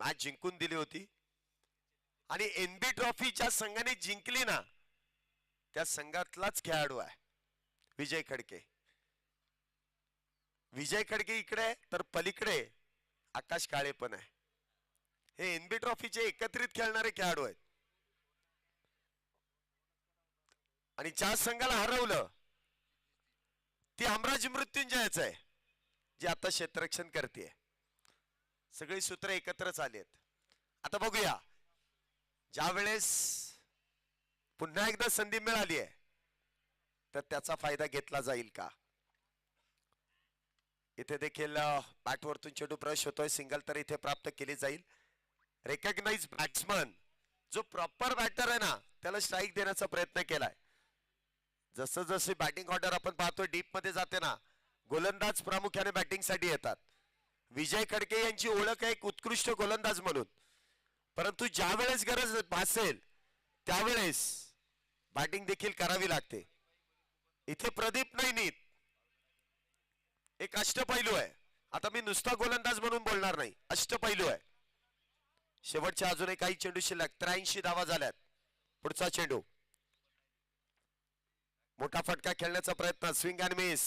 मॅच जिंकून दिली होती आणि एनबी ट्रॉफी ज्या संघाने जिंकली ना, त्या संघातलाच खेळाडू आहे विजय खडके. विजय खडके इकडे तर पलीकडे आकाश काळे पण आहे. हे एनबी ट्रॉफीचे एकत्रित खेळणारे खेळाडू आहेत आणि ज्या संघाला हरवलं ती हमराज मृत्युंजयच आहे, जी आता क्षेत्ररक्षण करते. सगळी सूत्र एकत्रच आलेत. आता बघूया, ज्या वेळेस पुन्हा एकदा संधी मिळाली आहे तर त्याचा फायदा घेतला जाईल का. इथे देखील बॅटवरतून चेंडू प्रवेश होतोय. सिंगल तर इथे प्राप्त केली जाईल. रेकग्नाइज बॅट्समन जो प्रॉपर बॅटर आहे ना, त्याला स्ट्राईक देण्याचा प्रयत्न केलाय. जसं जसे बॅटिंग ऑर्डर आपण पाहतोय डीप मध्ये जाते ना, गोलंदाज प्रामुख्याने बॅटिंग साठी येतात. विजय खडके यांची ओळख आहे एक उत्कृष्ट गोलंदाज म्हणून, परंतु ज्या वेळेस गरज भासेल त्यावेळेस बॅटिंग देखील करावी लागते. इथे प्रदीप नैनीत एक अष्टपैलू आहे. आता मी नुसता गोलंदाज म्हणून बोलणार नाही, अष्टपैलू आहे. शेवटच्या अजूनही काही चेंडू शिल्लक. 83 धावा झाल्यात. पुढचा चेंडू मोठा फटका खेळण्याचा प्रयत्न. Swing and miss.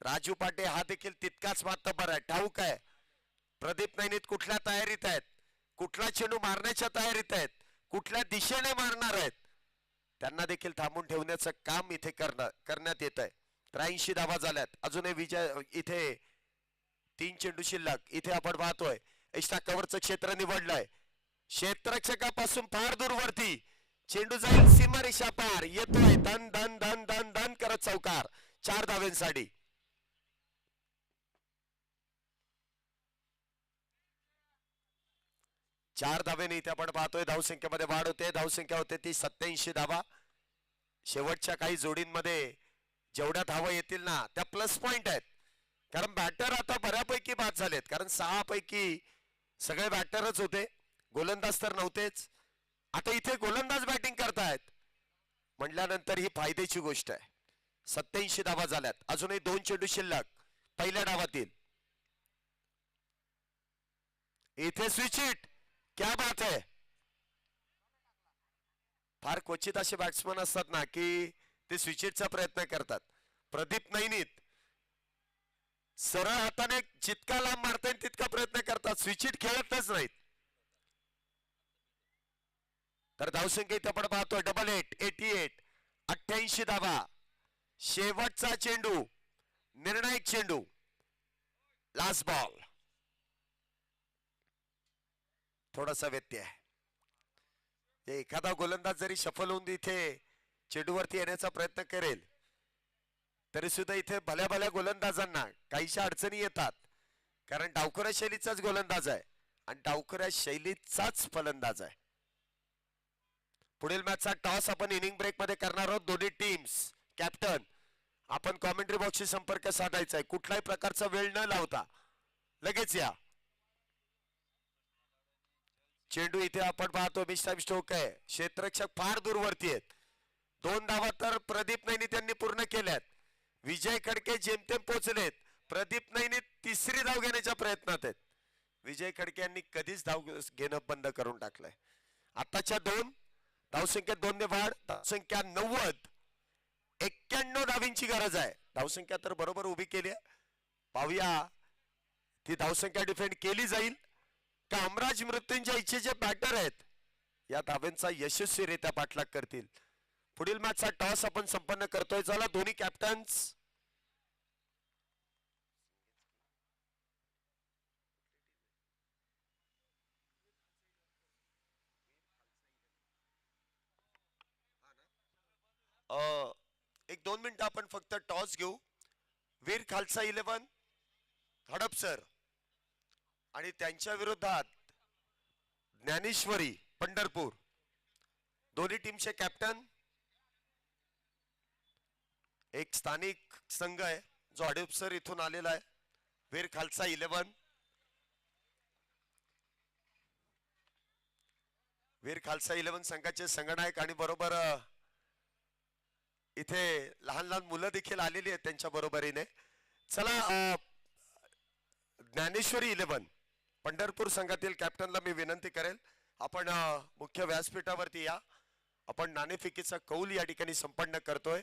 राजू पाटे हा देखील तितकाच मातब्बर आहे, ठाऊक आहे प्रदीप नैनीत कुठल्या तयारीत आहेत, कुठला चेंडू मारण्याच्या तयारीत आहेत, कुठल्या दिशेने मारणार आहेत त्यांना देखील थांबून ठेवण्याचं काम इथे करण्यात येत आहे. 83 धावा झाल्यात. अजूनही विजय इथे 3 चेंडू शिल्लक. इथे आपण पाहतोय एक्स्ट्रा कव्हरचं क्षेत्र निवडलंय. क्षेत्ररक्षकापासून फार दूरवरती चेंडू जाईल सीमारेषा पार. येतोय धन धन धन धन धन करत चौकार. 4 धाव्यांसाठी. चार धावेने इथे आपण पाहतोय धावसंख्येमध्ये वाढ होते. धावसंख्या होते ती 87 धावा. शेवटच्या काही जोडींमध्ये जेवढ्या धावा येतील ना त्या प्लस पॉइंट आहेत. कारण बॅटर आता बऱ्यापैकी बाद झालेत. कारण 6 पैकी सगळे बॅटरच होते, गोलंदाज तर नव्हतेच. आता इथे गोलंदाज बॅटिंग करतायत म्हटल्यानंतर ही फायद्याची गोष्ट आहे. 87 धावा झाल्यात. अजूनही 2 चेंडू शिल्लक पहिल्या डावातील. इथे स्विच हिट. क्या बात है. फार क्वचित असे बॅट्समन असतात ना की ते स्विच हिटचा प्रयत्न करतात. प्रदीप नैनीत सरळ हाताने जितका लांब मारता येईल तितका प्रयत्न करतात, स्विच हिट खेळतच नाहीत. तर धावसंख्या इथे आपण पाहतोय 88 88 88 धावा. शेवटचा चेंडू, निर्णायक चेंडू, लास्ट बॉल. थोडासा व्यत्यय आहे. एखादा गोलंदाज जरी सफल होऊन इथे चेंडूवरती येण्याचा प्रयत्न करेल तरी सुद्धा इथे भल्या भल्या गोलंदाजांना काहीशा अडचणी येतात. कारण डावखुऱ्या शैलीचाच गोलंदाज आहे आणि डावखुऱ्या शैलीचाच फलंदाज आहे. पुढील मॅचचा टॉस आपण इनिंग ब्रेक मध्ये करणार आहोत. दोन्ही टीम्स कॅप्टन आपण कॉमेंट्री बॉक्सशी संपर्क साधायचा आहे. कुठल्याही प्रकारचा वेळ न लावता लगेच या. चेंडू इथे आपण पाहतो मिस टाइम स्ट्रोक आहे. क्षेत्ररक्षक फार दूरवरती आहेत. 2 धावा तर प्रदीप नैनी त्यांनी पूर्ण केल्यात. विजय खडके जेमतेम पोहोचलेत. प्रदीप नैनी 3री धाव घेण्याच्या प्रयत्नात आहेत. विजय खडके यांनी कधीच धाव घेणं बंद करून टाकलंय. आताच्या 2 धावसंख्येत 2 ने वाढ. धावसंख्या 90. 91 धावींची गरज आहे. धावसंख्या तर बरोबर उभी केली आहे. पाहूया ती धावसंख्या डिफेंड केली जाईल. कामराज मृत्यूंच्या इच्छेचे बॅटर आहेत या धाव्यांचा यशस्वीरित्या पाठलाग करतील. पुढील मॅचचा टॉस आपण संपन्न करतोय. चला दोन्ही कॅप्टन्स एक 2 मिनिटं आपण फक्त टॉस घेऊ. वीर खालसा 11 हडपसर आणि त्यांच्या विरोधात ज्ञानेश्वरी पंढरपूर. दोन्ही टीमचे कॅप्टन. एक स्थानिक संघ आहे जो हडपसर इथून आलेला आहे. वीर खालसा 11. वीर खालसा 11 संघाचे संघनायक आणि बरोबर इथे लहान लहान मुलं देखील आलेली आहेत त्यांच्या बरोबरीने. चला ज्ञानेश्वरी 11 पंढरपूर संघातील कॅप्टनला मी विनंती करेल आपण मुख्य व्यासपीठावरती या. आपण नाणेफेकीचा कौल या ठिकाणी संपन्न करतोय.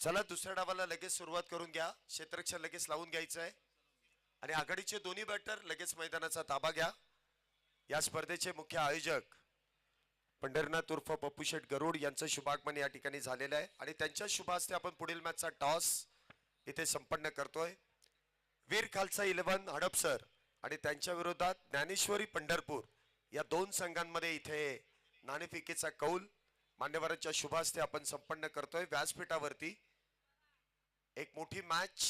चला दुसऱ्या डावाला लगेच सुरुवात करून घ्या. क्षेत्ररक्षण लगेच लावून घ्यायचं आहे आणि आघाडीचे दोन्ही बॅटर लगेच मैदानाचा ताबा घ्या. या स्पर्धेचे मुख्य आयोजक पंढरनाथ उर्फ पप्पू शेठ गरुड यांचं शुभागमन या ठिकाणी झालेलं आहे आणि त्यांच्या शुभ हस्ते आपण पुढील मॅचचा टॉस इथे संपन्न करतोय. वीर खालसा 11 हडपसर आणि त्यांच्या विरोधात ज्ञानेश्वरी पंढरपूर या 2 संघांमध्ये इथे नाणेफेकीचा कौल मान्यवरांच्या शुभ हस्ते आपण संपन्न करतोय व्यासपीठावरती एक मोठी मॅच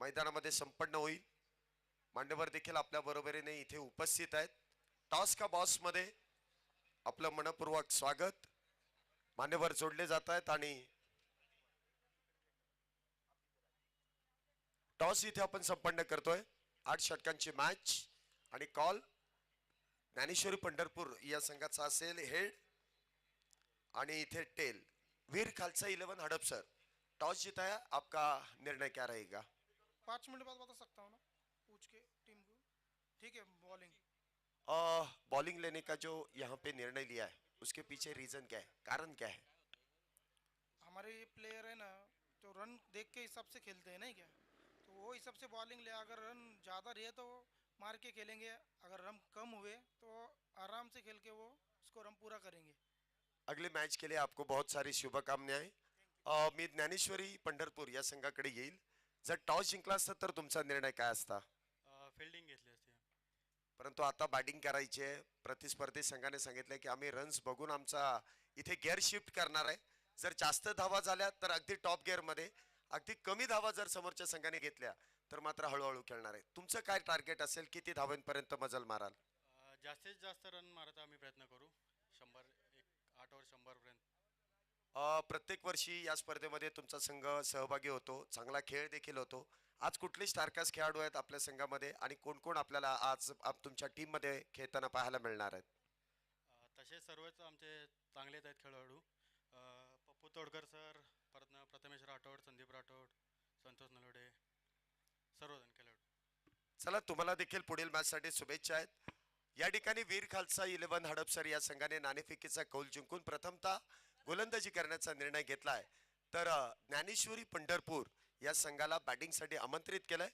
मैदानामध्ये संपन्न होईल. मान्यवर देखील आपल्या बरोबरीने इथे उपस्थित आहेत. टॉस का बॉस मध्ये आपलं मनपूर्वक स्वागत. मान्यवर जोडले जात आहेत आणि टॉस इथे आपण संपन्न करतोय. 8 षटकांची मॅच आणि कॉल ज्ञानेश्वरी पंढरपूर या संघाचा असेल हेड आणि इथे टेल. वीर खालसा 11 हड़पसर टॉस जीता है, आपका निर्णय क्या रहेगा? 5 मिनट बाद बता सकता हूँ ना, पूछ के टीम को. ठीक है. बॉलिंग बॉलिंग लेने का जो यहाँ पे निर्णय लिया है उसके पीछे रीजन क्या है, कारण क्या है? हमारे ये प्लेयर है ना, तो रन देख के हिसाब से खेलते हैं, नहीं क्या? तो वो हिसाब से बॉलिंग ले. अगर रन ज़्यादा रहे तो मार के खेलेंगे, अगर रन कम हुए तो आराम से खेल के वो स्कोर हम पूरा करेंगे. अगले मॅच के लिए आपको बहुत सारी शुभकामनाएं. मी ज्ञानेश्वरी पंढरपूर या संघाकडे येईल. जर टॉस जिंकला असता तर तुमचा निर्णय काय असता? फिल्डिंग घेतली असते. परंतु आता बॅटिंग करायची आहे. प्रतिस्पर्धी संघाने सांगितले की आम्ही रन्स बघून आमचा इथे गिअर शिफ्ट करणार आहे. जर जास्त धावा झाल्या तर अगदी टॉप गिअर मध्ये, अगदी कमी धावा जर समोरच्या संघाने घेतल्या तर मात्र हळूहळू खेळणार आहे. तुमचं काय टार्गेट असेल, किती धावांपर्यंत मजल माराल? जास्तीत जास्त रन मारायचा आम्ही प्रयत्न करू. 100 एक 8 ओव्हर 100 पर्यंत. प्रत्येक वर्षी या स्पर्धेमध्ये तुमचा संघ सहभागी होतो, चांगला खेळ देखील होतो. आज कुठले स्टारकास्ट खेळाडू आहेत आपल्या संघामध्ये आणि कोण कोण आपल्याला आज तुमच्या टीम मध्ये खेळताना पाहायला मिळणार आहेत? तसे सर्वच आमचे चांगलेच आहेत खेळाडू. पप्पू तोडकर सर, परत प्रथमेश राठोड, संदीप राठोड, संतोष नलोडे, सर्वजण खेळाडू. चला, तुम्हाला देखील पुढील मॅच साठी शुभेच्छा आहेत. या ठिकाणी वीर खालसा 11 हडपसर या संघाने नाणेफेकीचा कौल जिंकून प्रथमतः गोलंदाजी करण्याचा निर्णय घेतलाय. तर ज्ञानेश्वरी पंढरपूर या संघाला बॅटिंग साठी आमंत्रित केलंय.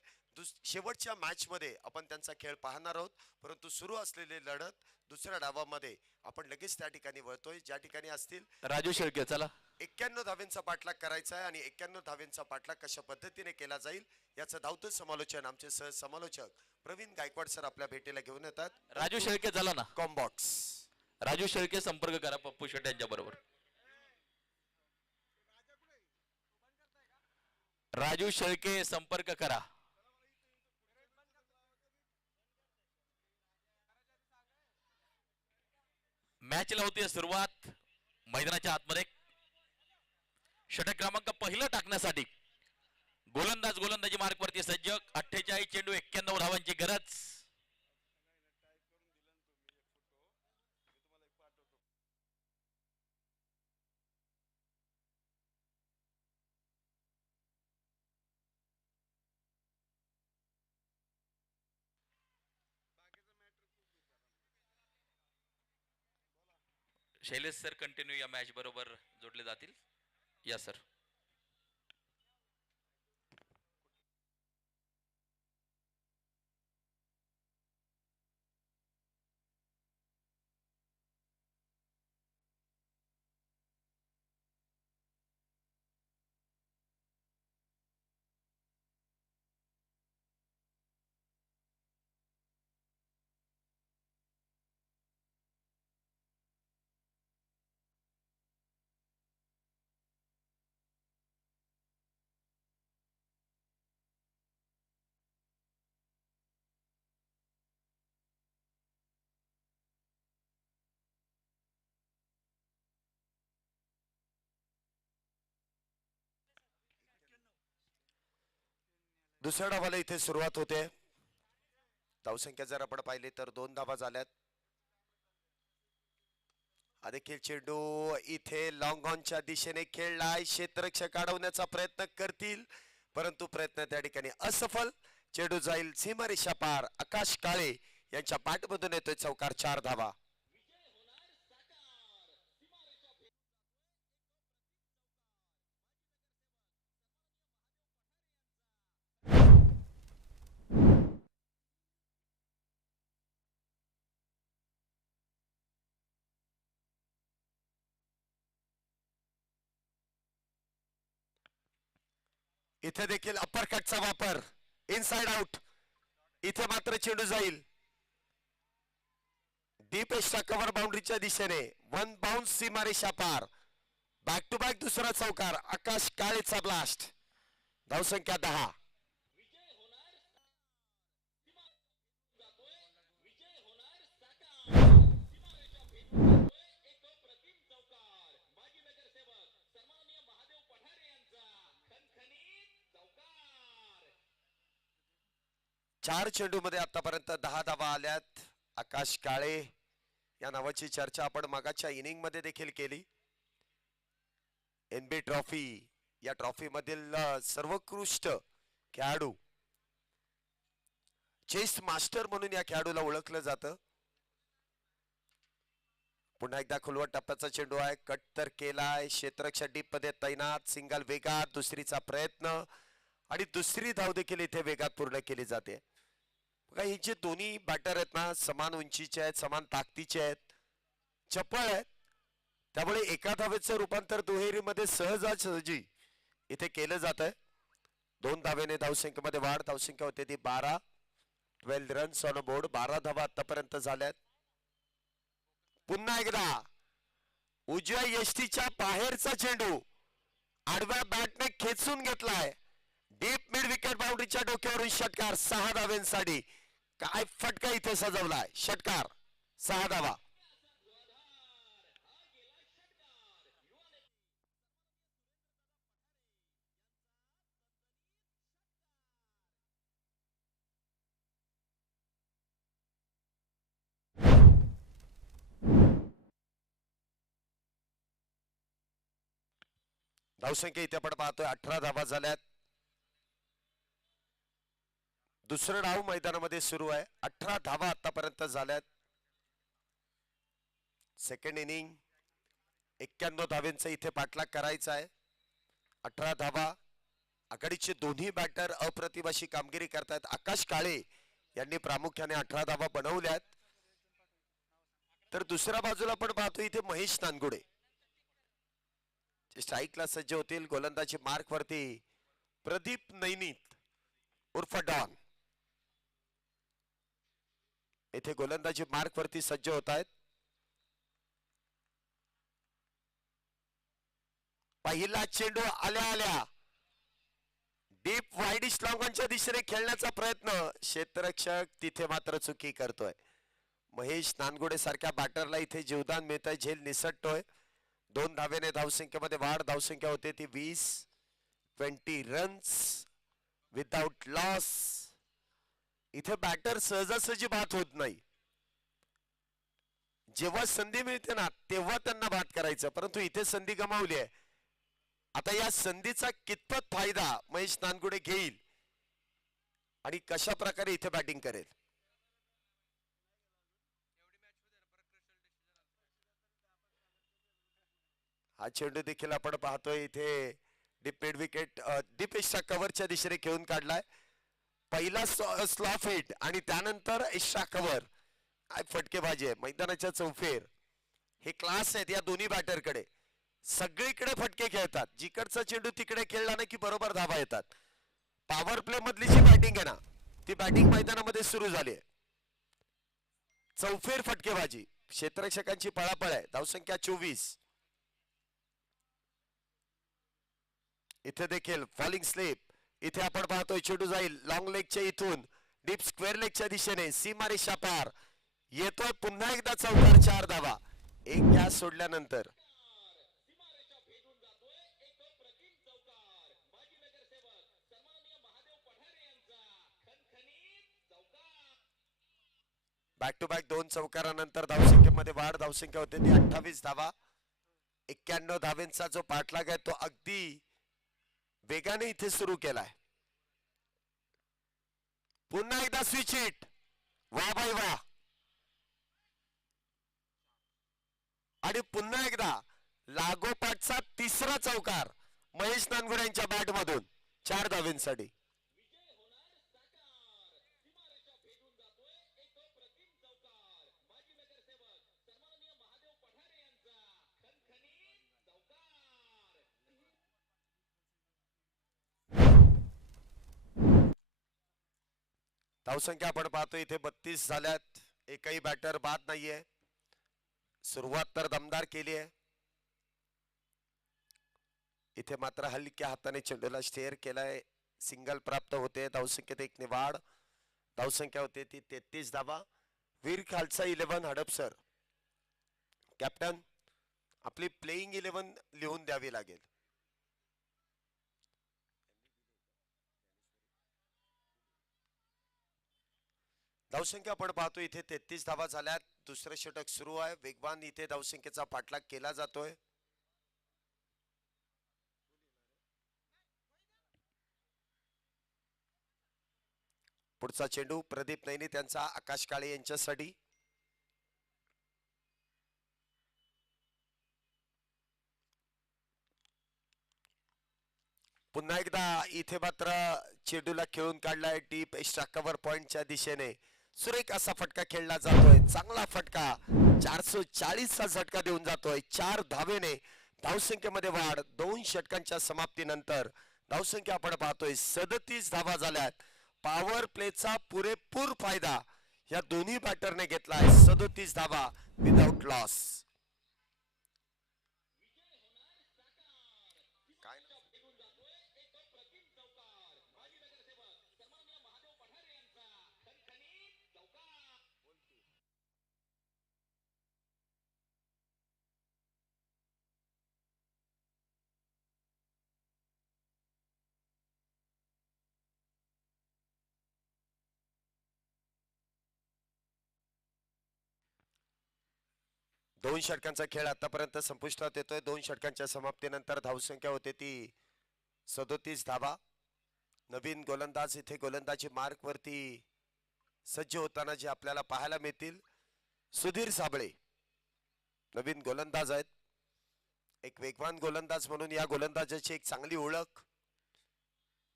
शेवटच्या मॅच मध्ये आपण त्यांचा खेळ पाहणार आहोत. परंतु सुरू असलेली लढत दुसऱ्या डावामध्ये आपण लगेच त्या ठिकाणी वळतोय, ज्या ठिकाणी असतील राजू शेळके. चला, 91 धावेंचा पाठलाग करायचा आहे आणि 91 धावेंचा पाठलाग कशा पद्धतीने केला जाईल याचं धावतं समालोचन आमचे सह समालोचक प्रवीण गायकवाड सर आपल्या भेटीला घेऊन येतात. राजू शेळके चला ना. कॉम्बॉक्स राजू शेळके संपर्क करा पप्पू शेट यांच्या बरोबर. राजू शेळके संपर्क करा. मॅचला होती सुरुवात. मैदानाच्या आतमध्ये षटक क्रमांक पहिलं टाकण्यासाठी गोलंदाज गोलंदाजी मार्क वरती सज्ज. 48 चेंडू 91 धावांची गरज. शैलेश सर कंटिन्यू या मॅच बरोबर जोडले जातील. या सर. दुसऱ्या डावाला इथे सुरुवात होते. धावसंख्या जर आपण पाहिली तर 2 धावा झाल्यात. हा देखील चेंडू इथे लॉंग ऑनच्या दिशेने खेळलाय. क्षेत्ररक्षक अडवण्याचा प्रयत्न करतील परंतु प्रयत्न त्या ठिकाणी असफल. चेंडू जाईल सीमारेषा पार. आकाश काळे यांच्या पाठमधून येतोय चौकार. 4 धावा. इथे देखील अप्पर कटचा वापर. Inside out. इथे मात्र चेंडू जाईल डीप एजच्या कव्हर बाउंड्रीच्या दिशेने. वन बाउन्स सीमारेषा पार. बॅक टू बॅक दुसरा चौकार. आकाश काळेचा ब्लास्ट. धावसंख्या 10. चार चेंडू मध्ये आतापर्यंत 10 धावा आल्यात. आकाश काळे या नावाची चर्चा आपण मागाच्या इनिंग मध्ये देखील केली. एनबी ट्रॉफी या ट्रॉफी मधील सर्वोत्कृष्ट खेळाडू, चेस मास्टर म्हणून या खेळाडूला ओळखलं जातं. पुन्हा एकदा खुलवट टप्प्याचा चेंडू आहे. कट तर केलाय. क्षेत्ररक्षक डीप मध्ये तैनात. सिंगल वेगात दुसरीचा प्रयत्न आणि दुसरी धाव देखील इथे वेगात पूर्ण केली जाते. बघा ही जे दोन्ही बॅटर आहेत ना, समान उंचीचे आहेत, समान ताकदीचे आहेत, चपळ आहेत. त्यामुळे एका धावेचं रूपांतर दुहेरीमध्ये सहजासहजी इथे केलं जात आहे. 2 धावेने धावसंख्येमध्ये वाढ. धावसंख्या होते ती 12. 12 रन्स ऑन बोर्ड. 12 धावा आतापर्यंत झाल्यात. पुन्हा एकदा उजव्या यष्टीच्या बाहेरचा चेंडू आडव्या बॅटने खेचून घेतलाय. डीप मिड विकेट बाउंड्रीच्या डोक्यावरून षटकार. 6 धाव्यांसाठी. काय फटका इथे सजवलाय. षटकार. 6 धावा. धावसंख्या इथे आपण पाहतोय 18 धावा झाल्यात. दुसरं डाव मैदानामध्ये सुरू आहे. 18 धावा आतापर्यंत झाल्यात. सेकंड इनिंग 91 धावेंचा इथे पाठलाग करायचा आहे. 18 धावा. आघाडीचे दोन्ही बॅटर अप्रतिम अशी कामगिरी करतायत. आकाश काळे यांनी प्रामुख्याने 18 धावा बनवल्यात. तर दुसऱ्या बाजूला आपण पाहतो इथे महेश नानगुडे स्ट्राईकला सज्ज होतील. गोलंदाजी मार्क वरती प्रदीप नैनीत उर्फ डॉन इथे गोलंदाजी मार्क वरती सज्ज होत आहेत. पहिला चेंडू आल्या आल्या डीप वाईडिश लॉंगॉनच्या दिशेने खेळण्याचा प्रयत्न. क्षेत्ररक्षक तिथे मात्र चुकी करतोय. महेश नानगुडे सारख्या बॅटरला इथे जीवदान मिळत आहे. झेल निसटतोय. 2 धावेने धावसंख्येमध्ये वाढ. धावसंख्या होते ती 20. 20 रन्स विदाउट लॉस. इथे बॅटर सहजासहजी बाद होत नाही. जेव्हा संधी मिळते ना तेव्हा त्यांना बाद करायचं, परंतु इथे संधी गमावली आहे. आता या संधीचा कितपत फायदा महेश नानगुडे घेईल आणि कशा प्रकारे इथे बॅटिंग करेल. हा चेंडू देखील आपण पाहतोय इथे deep mid wicket deep extra कव्हरच्या दिशेने खेळून काढलाय. पहिला स्लॉफ हिट आणि त्यानंतर एक्स्ट्रा कव्हर. काय फटकेबाजी आहे मैदानाच्या चौफेर. हे क्लास आहेत या दोन्ही बॅटरकडे. सगळीकडे फटके खेळतात. जिकडचा चेंडू तिकडे खेळला ना की बरोबर धावा येतात. पॉवर प्ले मधली जी बॅटिंग आहे ना ती बॅटिंग मैदानामध्ये सुरू झाली आहे. चौफेर फटकेबाजी. क्षेत्ररक्षकांची पळापळ आहे. धावसंख्या 24. इथे देखील फॉलिंग स्लिप. इथे आपण पाहतोय चेंडू जाईल लॉंग लेगच्या इथून डीप स्क्वेअर लेगच्या दिशेने. सीमारेषा पार. येतोय पुन्हा एकदा चौकार. 4 धावा. एक गॅस सोडल्यानंतर बॅक टू बॅक 2 चौकारानंतर धावसंख्येमध्ये वाढ. धावसंख्या होते ती 28 धावा. 91 धावेंचा जो पाठलाग आहे तो अगदी वेगाने इथे सुरू केलाय. पुन्हा एकदा स्विच हिट. वा बाई वा. आणि पुन्हा एकदा लागोपाठचा तिसरा चौकार महेश नानगुडे यांच्या बॅट मधून 4 धावेंसाठी. धावसंख्या आपण पाहतो इथे 32 झाल्यात. एकही बॅटर बाद नाहीये. सुरुवात तर दमदार केली आहे. इथे मात्र हलक्या हाताने चेंडूला स्टेअर केलाय. सिंगल प्राप्त होते. धावसंख्येत 1 ने वाढ. धावसंख्या होते ती 33 धावा. वीर खालसा 11 हडपसर. कॅप्टन आपली प्लेइंग 11 लिहून द्यावी लागेल. धावसंख्या आपण पाहतो इथे 33 धावा झाल्यात. दुसरं षटक सुरू आहे. वेगवान इथे धावसंख्येचा पाठलाग केला जातोय. पुढचा चेंडू प्रदीप नैनी त्यांचा आकाश काळे यांच्यासाठी. पुन्हा एकदा इथे मात्र चेंडूला खेळून काढलाय डीप एक्स्ट्रा कव्हर पॉइंटच्या दिशेने. सुरेख असा फटका खेळला जातोय. चांगला फटका 440 चा झटका देऊन जातोय. 4 धावेने धावसंख्येमध्ये वाढ. 2 षटकांच्या समाप्तीनंतर धावसंख्या आपण पाहतोय 37 धावा झाल्यात. पॉवर प्लेचा पुरेपूर फायदा या दोन्ही बॅटरने घेतलाय. 37 धावा विदाउट लॉस. दोन षटकांचा खेळ आतापर्यंत संपुष्टात येतोय. 2 षटकांच्या समाप्तीनंतर धावसंख्या होते ती 37 धावा. नवीन गोलंदाज इथे गोलंदाजी मार्क वरती सज्ज होताना जे आपल्याला पाहायला मिळतील. सुधीर साबळे नवीन गोलंदाज आहेत. एक वेगवान गोलंदाज म्हणून या गोलंदाजाची एक चांगली ओळख.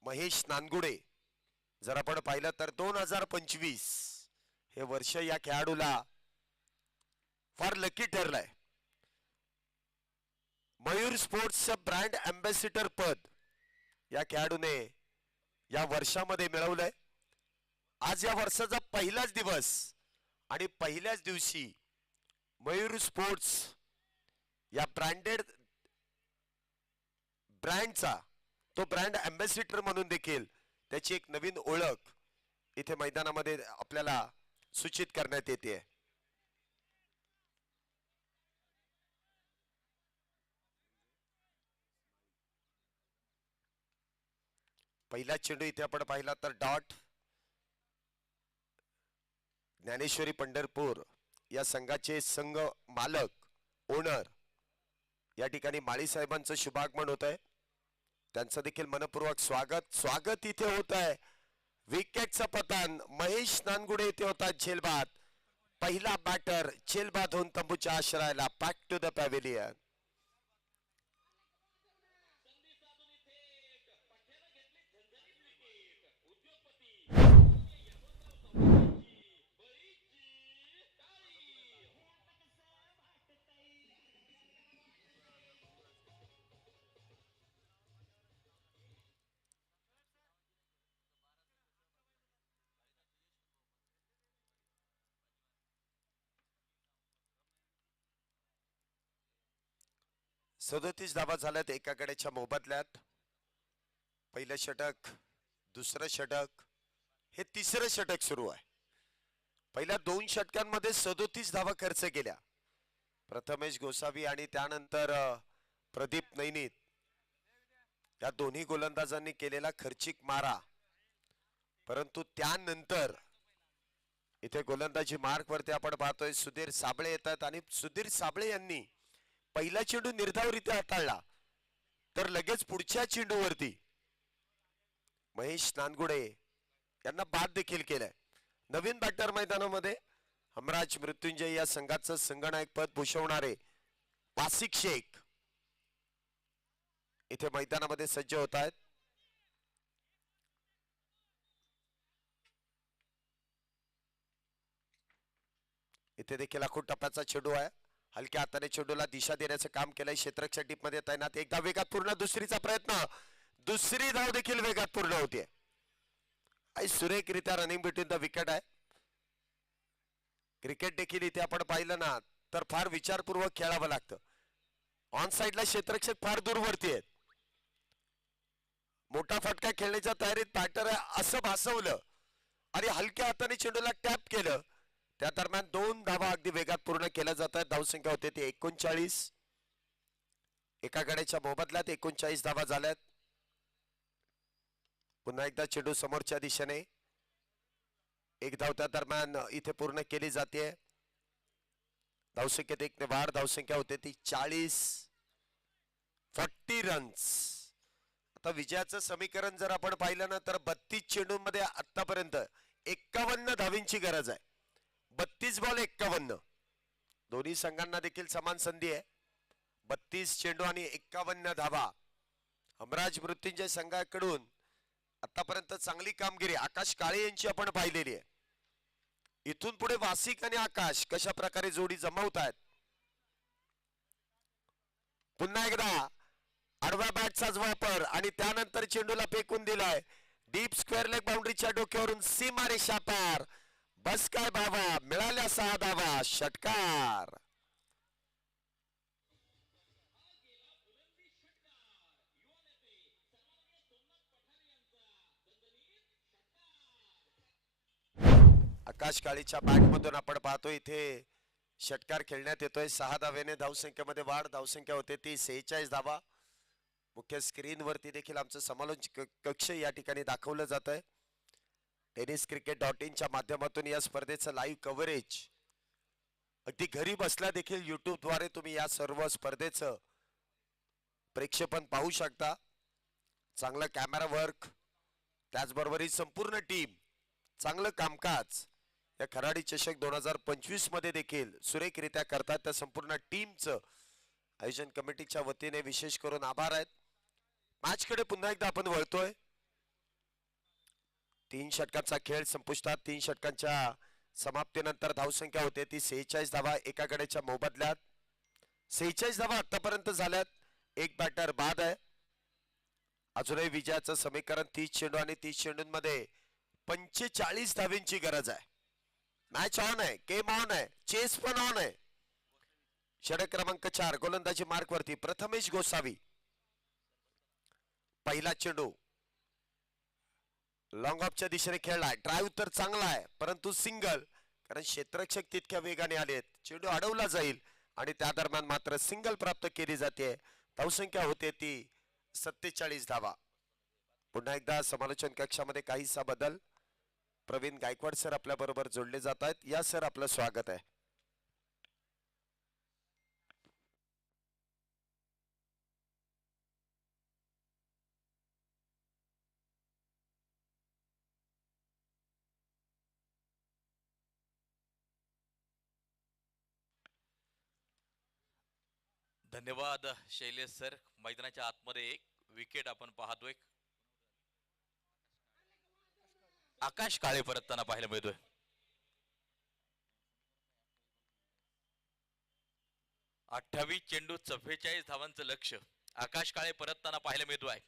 महेश नानगुडे जर आपण पाहिलं तर 2025 हे वर्ष या खेळाडूला फार लकी ठरलाय. मयूर स्पोर्ट्सचं ब्रँड अँबॅसिडर पद या खेळाडूने या वर्षामध्ये मिळवलंय. आज या वर्षाचा पहिलाच दिवस आणि पहिल्याच दिवशी मयूर स्पोर्ट्स या ब्रँडचा तो ब्रँड अँबॅसिडर म्हणून देखील त्याची एक नवीन ओळख इथे मैदानामध्ये आपल्याला सूचित करण्यात येते. पहिला चेंडू इथे आपण पाहिला तर डॉट. ज्ञानेश्वरी पंढरपूर या संघाचे संघ मालक ओनर या ठिकाणी माळी साहेबांचं शुभागमन होत आहे. त्यांचं देखील मनपूर्वक स्वागत इथे होत आहे. विकेटचं पतन महेश नानगुडे इथे होतात झेलबाद. पहिला बॅटर झेलबाद होऊन तंबूच्या आश्रयाला. Back to the pavilion. सदोतीस धावा झाल्यात एका गड्याच्या मोबदल्यात. पहिलं षटक, दुसरं षटक, हे तिसरं षटक सुरू आहे. पहिल्या 2 षटकांमध्ये 37 धावा खर्च केल्या. प्रथमेश गोसावी आणि त्यानंतर प्रदीप नैनीत या दोन्ही गोलंदाजांनी केलेला खर्चिक मारा. परंतु त्यानंतर इथे गोलंदाजी मार्क वरती आपण पाहतोय सुधीर साबळे येतात आणि सुधीर साबळे यांनी पहिला चेंडू निर्धावरित्या हाताळला तर लगेच पुढच्या चेंडूवरती महेश नानगुडे यांना बाद देखील केलाय. नवीन बॅटर मैदानामध्ये हमराज मृत्युंजय या संघाचं संघनायक पद भूषवणारे वासिक शेख इथे मैदानामध्ये सज्ज होत आहेत. इथे देखील आखूड टप्प्याचा चेंडू आहे. हलक्या हाताने चेंडूला दिशा देण्याचं काम केलंय. क्षेत्ररक्षक टीप मध्ये तैनात. एकदा वेगात पूर्ण, दुसरीचा प्रयत्न, दुसरी धाव देखील वेगात पूर्ण होते. सुरेखरित्या रनिंग बिटवीन द विकेट आहे. क्रिकेट देखील इथे आपण पाहिलं ना तर फार विचारपूर्वक खेळावं लागतं. ऑन साइडला क्षेत्ररक्षक फार दूरवरती आहेत. मोठा फटका खेळण्याच्या तयारीत बॅटर आहे असं भासवलं आणि हलक्या हाताने चेंडूला टॅप केलं. त्या दरम्यान 2 धावा अगदी वेगात पूर्ण केल्या जात आहेत. धावसंख्या होते ती 39. एका गड्याच्या मोबदल्यात 39 धावा झाल्यात. पुन्हा एकदा चेंडू समोरच्या दिशेने. एक धाव त्या दरम्यान इथे पूर्ण केली जाते. धावसंख्येत 1 ने वाढ. धावसंख्या होते ती 40 रन्स. आता विजयाचं समीकरण जर आपण पाहिलं ना तर 32 चेंडूंमध्ये आतापर्यंत 51 धावींची गरज आहे. 32 बॉल 51. दोन्ही संघांना देखील समान संधी आहे. 32 चेंडू आणि 51 धावा. हमराज मृत्युंजय संघाकडून आतापर्यंत चांगली कामगिरी आकाश काळे यांची आपण पाहिलेली आहे. इथून पुढे वासिक आणि आकाश कशा प्रकारे जोडी जमवतायत. पुन्हा एकदा आडव्या बॅटचाच वापर आणि त्यानंतर चेंडूला फेकून दिलाय. डीप स्क्वेअर लेग बाउंड्रीच्या डोक्यावरून सीमा रेषा पार. बस काय भावा, मिळाल्या 6 धावा. षटकार. आकाश काळीच्या बॅट मधून आपण पाहतो इथे षटकार खेळण्यात येतोय. 6 धावेने धावसंख्येमध्ये वाढ. धावसंख्या होते ती 46 धावा. मुख्य स्क्रीन वरती देखील आमचं समालोचन कक्ष या ठिकाणी दाखवलं जात आहे. tenniscricket.in च्या माध्यमातून या स्पर्धेचं लाईव्ह कव्हरेज अगदी घरी बसल्या देखील YouTube द्वारे तुम्ही या सर्व स्पर्धेचं प्रेक्षेपण पाहू शकता. चांगलं कॅमेरा वर्क, त्याचबरोबर ही संपूर्ण टीम, चांगलं कामकाज या खराडी चषक 2025 मध्ये देखील सुरेखरित्या करतात. त्या संपूर्ण टीमचं आयोजन कमिटीच्या वतीने विशेष करून आभार आहेत. मॅच कडे पुन्हा एकदा आपण वळतोय. 3 षटकांचा खेळ संपुष्टात. 3 षटकांच्या समाप्तीनंतर धावसंख्या होते ती 46 धावा. एका गड्याच्या मोबदल्यात 46 धावा आतापर्यंत झाल्यात. एक बॅटर बाद आहे. अजूनही विजयाचं समीकरण 30 चेंडू आणि 30 चेंडूंमध्ये 45 धावींची गरज आहे. मॅच ऑन आहे, गेम ऑन आहे, चेस पण ऑन आहे. षटक क्रमांक 4 गोलंदाजी मार्क वरती प्रथमेश गोसावी. पहिला चेंडू लॉंग ऑफच्या दिशेने खेळलाय. ड्राईव्ह तर चांगला आहे परंतु सिंगल, कारण क्षेत्ररक्षक तितक्या वेगाने आलेत. चेंडू अडवला जाईल आणि त्या दरम्यान मात्र सिंगल प्राप्त केली जाते. धावसंख्या होते ती 47 धावा. पुन्हा एकदा समालोचन कक्षामध्ये काहीसा बदल. प्रवीण गायकवाड सर आपल्या बरोबर जोडले जात आहेत. या सर आपलं स्वागत आहे. धन्यवाद शैलेश सर. मैदानाच्या आतमध्ये एक विकेट आपण पाहतोय. आकाश काळे परतताना पाहायला मिळतोय. अठ्ठावीस चेंडू 44 धावांचं लक्ष. आकाश काळे परतताना पाहायला मिळतोय.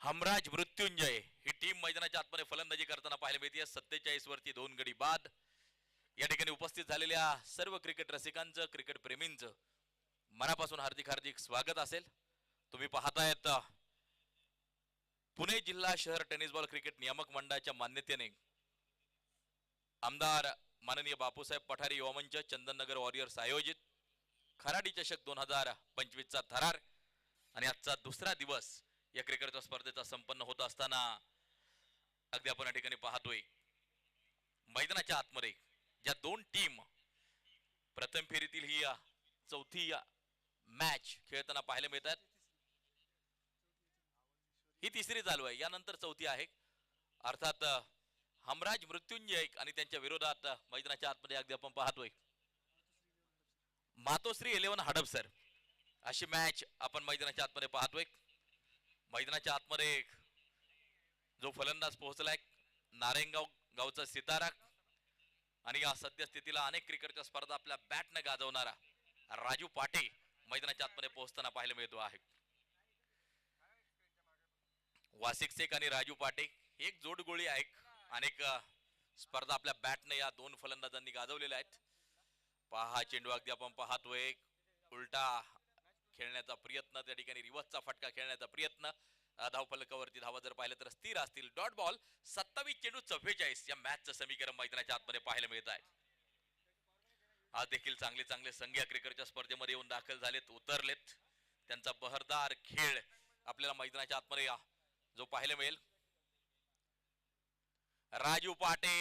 हमराज मृत्युंजय ही टीम मैदानाच्या आतमध्ये फलंदाजी करताना पाहायला मिळते. 47 वरती 2 गडी बाद. या ठिकाणी उपस्थित झालेल्या सर्व क्रिकेट रसिकांचं, क्रिकेट प्रेमींचं मनापासून हार्दिक हार्दिक स्वागत असेल. तुम्ही पाहतायत पुणे जिल्हा शहर टेनिस बॉल क्रिकेट नियामक मंडळाच्या मान्यतेने आमदार माननीय बापूसाहेब पठारे युवा मंच, चंदननगर वॉरियर्स आयोजित खराडी चषक 2025 चा थरार आणि आजचा दुसरा दिवस या क्रिकेट स्पर्धेचा संपन्न होत असताना अगदी आपण या ठिकाणी पाहतोय मैदानाच्या आतमध्ये ज्या 2 टीम प्रथम फेरीतील ही चौथी मॅच खेळताना पाहायला मिळतात. ही तिसरी चालू आहे, यानंतर चौथी आहे. अर्थात हमराज मृत्युंजय आणि त्यांच्या विरोधात मैदानाच्या आतमध्ये अगदी आपण पाहतोय मातोश्री 11 हडपसर अशी मॅच आपण मैदानाच्या आतमध्ये पाहतोय. मैदानाच्या आतमध्ये जो फलंदाज पोहोचलाय नारायणगाव गावचा सितारा आणि या सध्या स्थितीला अनेक क्रिकेटच्या स्पर्धा आपल्या बॅटने गाजवणारा राजू पाटे मैदानाच्या आतमध्ये पोहोचताना पाहायला मिळतो आहे. वासिक शेख आणि राजू पाटे एक जोडगोळी आहे. अनेक स्पर्धा आपल्या बॅटने या 2 फलंदाजांनी गाजवलेल्या आहेत. पहा चेंडू अगदी आपण पाहतोय उलटा खेळण्याचा प्रयत्न, त्या ठिकाणी रिव्हर्सचा फटका खेळण्याचा प्रयत्न. धावफलकावरती धावा जर पाहिलं तर स्थिर असतील. Dot ball. 27 चेंडू 44 या मॅचचं समीकरण मैदानाच्या आतमध्ये पाहायला मिळत आहे. आज देखील चांगले चांगले संघ या क्रिकेटच्या स्पर्धेमध्ये येऊन दाखल झालेत, उतरलेत. त्यांचा बहरदार खेळ आपल्याला मैदानाच्या आतमध्ये जो पाहायला मिळेल. राजू पाटे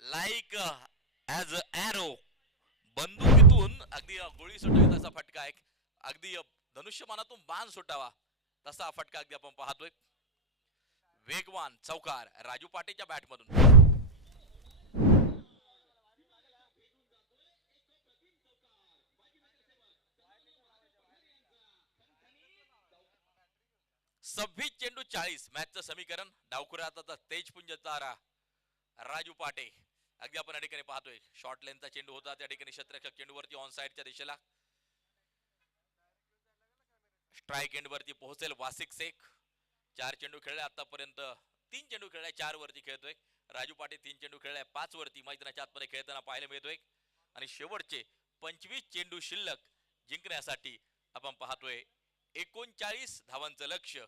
लाईक ॲज एरो, बंदुकीतून अगदी गोळी सुटावी तसा फटका आहे, अगदी धनुष्यमानातून बाण सुटावा तसा फटका अगदी आपण पाहतोय. वेगवान चौकार राजू पाटेच्या बॅट मधून. सव्वीस चेंडू 40 मॅचचं समीकरण. डावखुऱ्याचा तेजपुंज तारा राजू पाटे अगदी आपण या ठिकाणी पाहतोय. शॉर्ट लेनचा चेंडू होता, त्या ठिकाणी क्षेत्ररक्षक चेंडूवरती ऑन साइडच्या दिशेला. स्ट्राईक एंड वरती पोहोचेल वासिक शेख. 4 चेंडू खेळले आतापर्यंत, 3 चेंडू खेळलाय, 4 वरती खेळतोय. राजू पाटे 3 चेंडू खेळलाय, 5 वरती मैदानाच्या आतमध्ये खेळताना पाहायला मिळतोय. आणि शेवटचे 25 चेंडू शिल्लक जिंकण्यासाठी आपण पाहतोय 39 धावांचं लक्ष्य.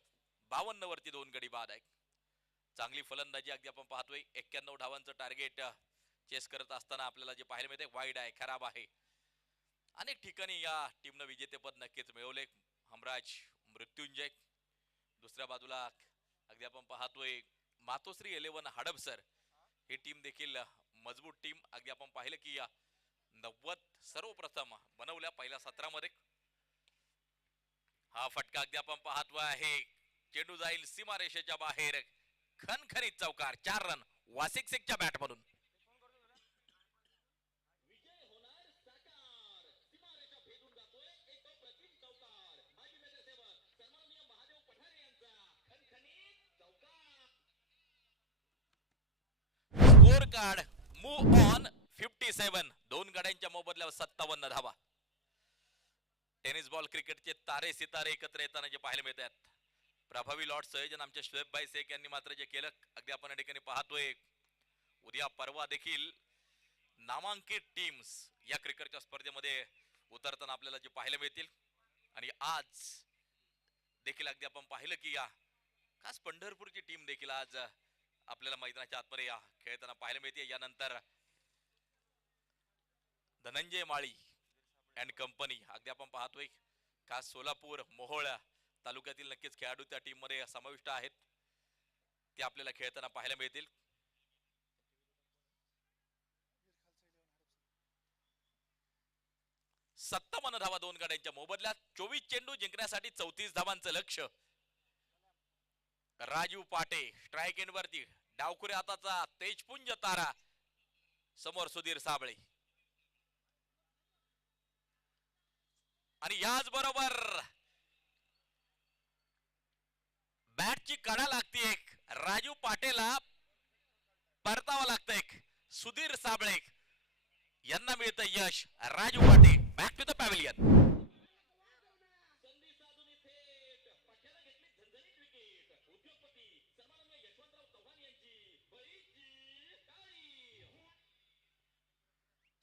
52 वरती 2 गडी बाद आहे. चांगली फलंदाजी अगदी आपण पाहतोय. 91 धावांचं टार्गेट चेस करत असताना आपल्याला जे पाहायला मिळते वाईड आहे, खराब आहे. अनेक ठिकाणी या टीमनं विजेतेपद नक्कीच मिळवले. हमराज मृत्युंजय दुसऱ्या बाजूला अगदी आपण पाहतोय मातोश्री 11 हडपसर ही टीम देखील मजबूत टीम. अगदी आपण पाहिलं की 90 सर्वप्रथम बनवल्या पहिल्या 17 मध्ये. हा फटका अगदी आपण पाहतो आहे, चेंडू जाईल सीमारेषेच्या बाहेर. खणखणीत चौकार, 4 रन वासिक शेखच्या बॅट मधून. Score card move on 57. 2 गाड्यांच्या मोबदल्यावर 57 धावा. टेनिस बॉल क्रिकेटचे तारे सितारे एकत्र येताना जे पाहायला मिळतात. प्रभावी लॉट संयोजन आमच्या शुएब भाई शेख यांनी मात्र जे केलं अगदी आपण या ठिकाणी पाहतोय. उद्या परवा देखील नामांकित टीम्स या क्रिकेटच्या स्पर्धेमध्ये उतरताना आपल्याला जे पाहायला मिळतील. आणि आज देखील अगदी आपण पाहिलं की खास पंढरपूरची टीम देखील आज आपल्याला मैदानाच्या आतमध्ये खेळताना पाहायला मिळते. यानंतर धनंजय माळी अँड कंपनी अगदी आपण पाहतोय. खास सोलापूर मोहोळ तालुक्यातील नक्कीच खेळाडू त्या टीम मध्ये समाविष्ट आहेत, ते आपल्याला खेळताना पाहायला मिळतील. सत्तावन्न धावा 2 गाड्यांच्या मोबदल्यात. 24 चेंडू जिंकण्यासाठी 34 धावांचं लक्ष्य. राजू पाटे स्ट्राईक एंड वरती, डावखुरे हाताचा तेजपुंज तारा. समोर सुधीर साबळे. आणि याच बरोबर बॅटची कडा लागते, राजू पाटेला परतावा लागतंय. सुधीर साबळे यांना मिळतं यश. राजू पाटे बॅक टू द पॅव्हिलियन.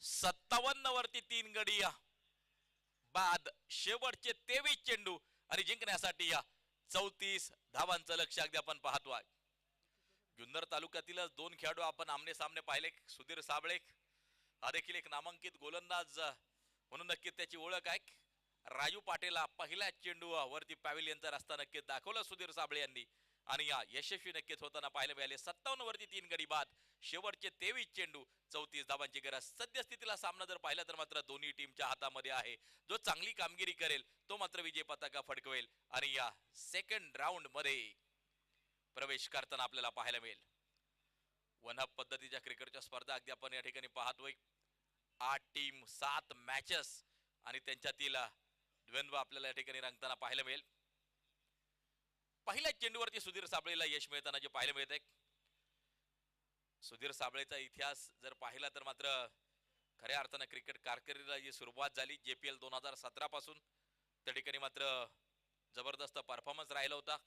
सत्तावन्न वरती 3 गडी बाद. शेवटचे 23 चेंडू आणि जिंकण्यासाठी 34 धावांचं लक्ष अगदी आपण पाहतोय. जुन्नर तालुक्यातीलच 2 खेळाडू आपण आमने सामने पाहिले. सुधीर साबळे हा देखील एक नामांकित गोलंदाज म्हणून नक्कीच त्याची ओळख आहे. राजू पाटेला पहिल्या चेंडू वरती पॅव्हिलियनचा रस्ता नक्कीच दाखवला सुधीर साबळे यांनी आणि यशस्वी नक्कीच होताना पाहायला मिळाले. 57 वरती 3 गडी बाद. शेवटचे 23 चेंडू 34 धावांची गरज. सद्यस्थितीला सामना जर पाहिला तर मात्र दोन्ही टीमच्या हातामध्ये आहे. जो चांगली कामगिरी करेल तो मात्र विजय पताका फडकवेल आणि या सेकंड राऊंड मध्ये प्रवेश करताना आपल्याला पाहायला मिळेल. वन अप पद्धतीच्या क्रिकेटच्या स्पर्धा अगदी आपण या ठिकाणी पाहतोय. 8 टीम 7 मॅचेस आणि त्यांच्यातील द्वंद्व आपल्याला या ठिकाणी रंगताना पाहायला मिळेल. पहिल्या चेंडूवरती सुधीर साबळेला यश मिळताना जे पाहायला मिळत आहे. सुधीर साबळेचा इतिहास जर पाहिला तर मात्र खऱ्या अर्थानं क्रिकेट कारकिर्दीला जी सुरुवात झाली JPL 2017 पासून त्या ठिकाणी मात्र जबरदस्त परफॉर्मन्स राहिला होता.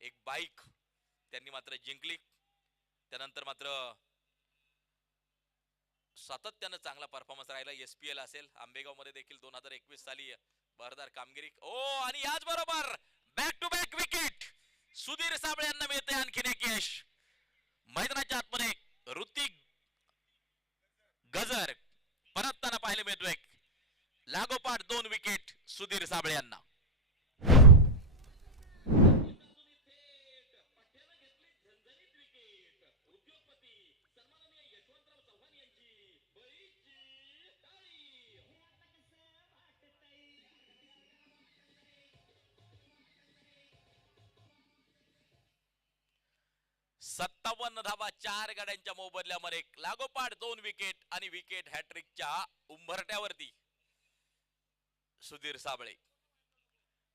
एक बाईक त्यांनी मात्र जिंकली. त्यानंतर मात्र सातत्यानं चांगला परफॉर्मन्स राहिला. SPL असेल, आंबेगाव मध्ये देखील 2021 साली बरदार कामगिरी. आणि याच बरोबर back to back wicket Sudhir Sable यांना मिळते आणखीन एक यश. मैदानाच्या आतमध्ये ऋतिक गजर परतताना पाहायला मिळतोय. लागोपाठ 2 विकेट सुधीर साबळे यांना. सत्तावन्न धावा 4 गाड्यांच्या मोबदल्यामध्ये लागोपाठ 2 विकेट आणि विकेट हॅट्रिकच्या उंबरट्यावरती सुधीर साबळे.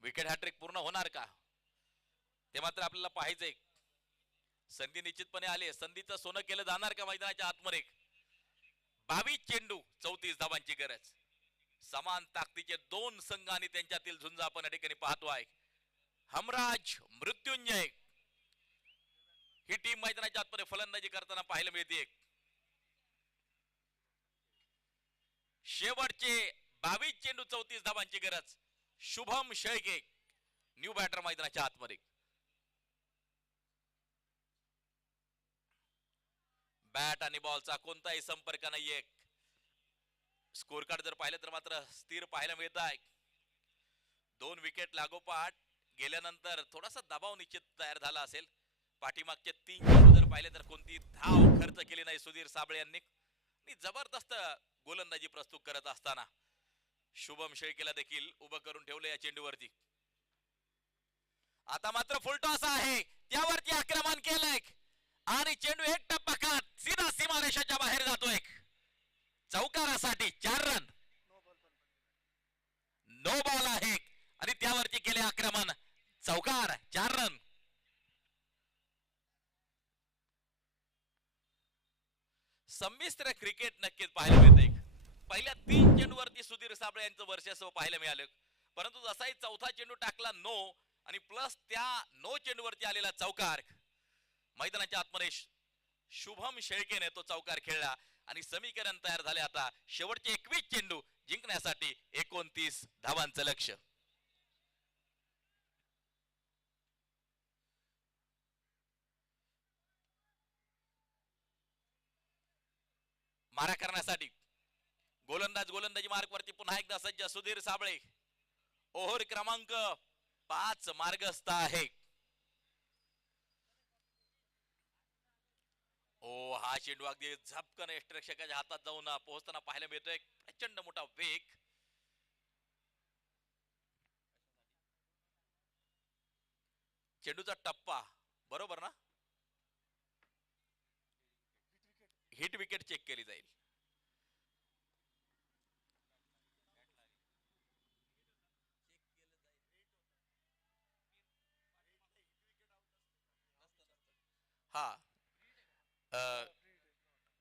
विकेट हॅट्रिक पूर्ण होणार का ते मात्र आपल्याला पाहायचंय. संधी निश्चितपणे आली. संधीचं सोनं केलं जाणार का मैदानाच्या आतमध्ये. 22 चेंडू 34 धावांची गरज. समान ताकदीचे 2 संघ आणि त्यांच्यातील झुंज आपण या ठिकाणी पाहतोय. हमराज मृत्युंजय ही टीम मैदानाच्या आतमध्ये फलंदाजी करताना पाहायला मिळते. शेवटचे 22 चेंडू 34 धावांची गरज. शुभम शेळके न्यू बॅटर मैदानाच्या आतमध्ये. बॅट आणि बॉलचा कोणताही संपर्क नाहीये. स्कोर कार्ड जर पाहिलं तर मात्र स्थिर पाहायला मिळत आहे. 2 विकेट लागोपाठ गेल्यानंतर थोडासा दबाव निश्चित तयार झाला असेल. पाठीमागचे 3 चेंडू जर पाहिले तर कोणती धाव खर्च केली नाही सुधीर साबळे यांनी. आणि जबरदस्त गोलंदाजी प्रस्तुत करत असताना शुभम शेळकेला देखील उभं करून ठेवलं या चेंडूवरती. आता मात्र फुलटॉस आहे, त्यावरती आक्रमण केलंय आणि चेंडू एक टप्पा खात सीधा सीमारेषेच्या बाहेर जातोय. चौकारासाठी 4 रन. नो बॉल आहे आणि त्यावरती केले आक्रमण. चौकार 4 रन. संमिश्र क्रिकेट नक्कीच पाहायला मिळते. पहिल्या 3 चेंडूवरती सुधीर साबळे यांचं वर्चस्व पाहायला मिळालं, परंतु जसाही चौथा चेंडू टाकला नो आणि प्लस त्या नो चेंडूवरती आलेला चौकार. मैदानाच्या आतमध्ये शुभम शेळकेने तो चौकार खेळला आणि समीकरण तयार झाले. आता शेवटचे 21 चेंडू जिंकण्यासाठी 29 धावांचं लक्ष्य. मारा करण्यासाठी गोलंदाजी मार्गवरती पुन्हा एकदा सज्ज सुधीर साबळे. ओव्हर क्रमांक 5 मार्गस्थ आहे. हा चेंडू अगदी झपकन यष्टिरक्षकाच्या हातात जाऊन पोहोचताना पाहायला मिळतोय. प्रचंड मोठा वेग. चेंडूचा टप्पा बरोबर ना. हिट विकेट चेक केली जाईल. हा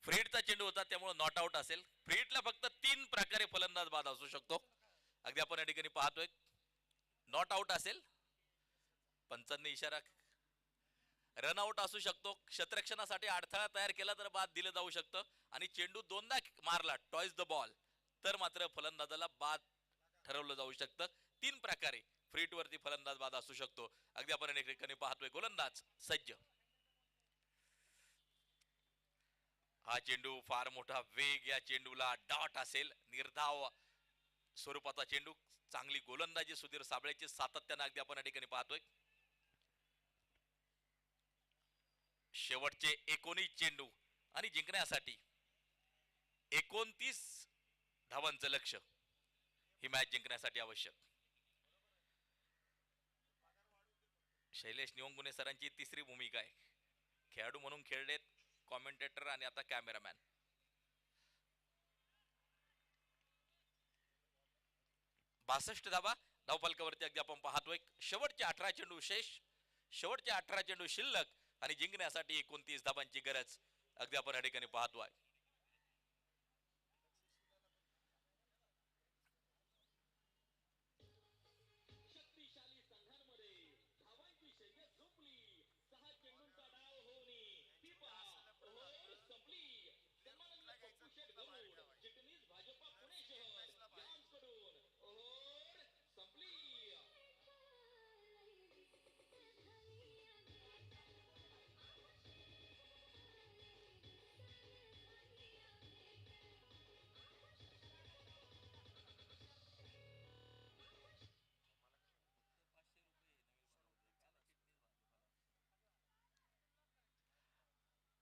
फ्रीडचा चेंडू होता त्यामुळे नॉट आउट असेल. फ्रीडला फक्त 3 प्रकारे फलंदाज बाद असू शकतो. अगदी आपण या ठिकाणी पाहतोय. नॉट आउट असेल, पंचांनी इशारा. रनआउट असू शकतो, क्षेत्ररक्षणासाठी अडथळा तयार केला तर बाद दिलं जाऊ शकतं. आणि चेंडू 2दा मारला टॉयज द बॉल तर मात्र फलंदाजाला बाद ठरवलं जाऊ शकतं. 3 प्रकारे फ्रीट वरती फलंदाज बाद असू शकतो. अगदी आपण या ठिकाणी पाहतोय. गोलंदाज सज्ज. हा चेंडू फार मोठा वेग. या चेंडूला डॉट असेल. निर्धाव स्वरूपाचा चेंडू. चांगली गोलंदाजी सुधीर साबळेची सातत्याने अगदी आपण या ठिकाणी पाहतोय. शेवटचे 19 चेंडू आणि जिंकण्यासाठी 29 धावांचं लक्ष्य. ही मॅच जिंकण्यासाठी आवश्यक. शैलेश निवंगुने सरांची 3री भूमिका आहे. खेळाडू म्हणून खेळलेत, कॉमेंटेटर आणि आता कॅमेरामॅन. बासष्ट धावा धावफलकावरती अगदी आपण पाहतोय. शेवटचे 18 चेंडू शेष. शेवटचे 18 चेंडू शिल्लक आणि जिंकण्यासाठी 29 धावांची गरज अगदी आपण या ठिकाणी पाहतोय.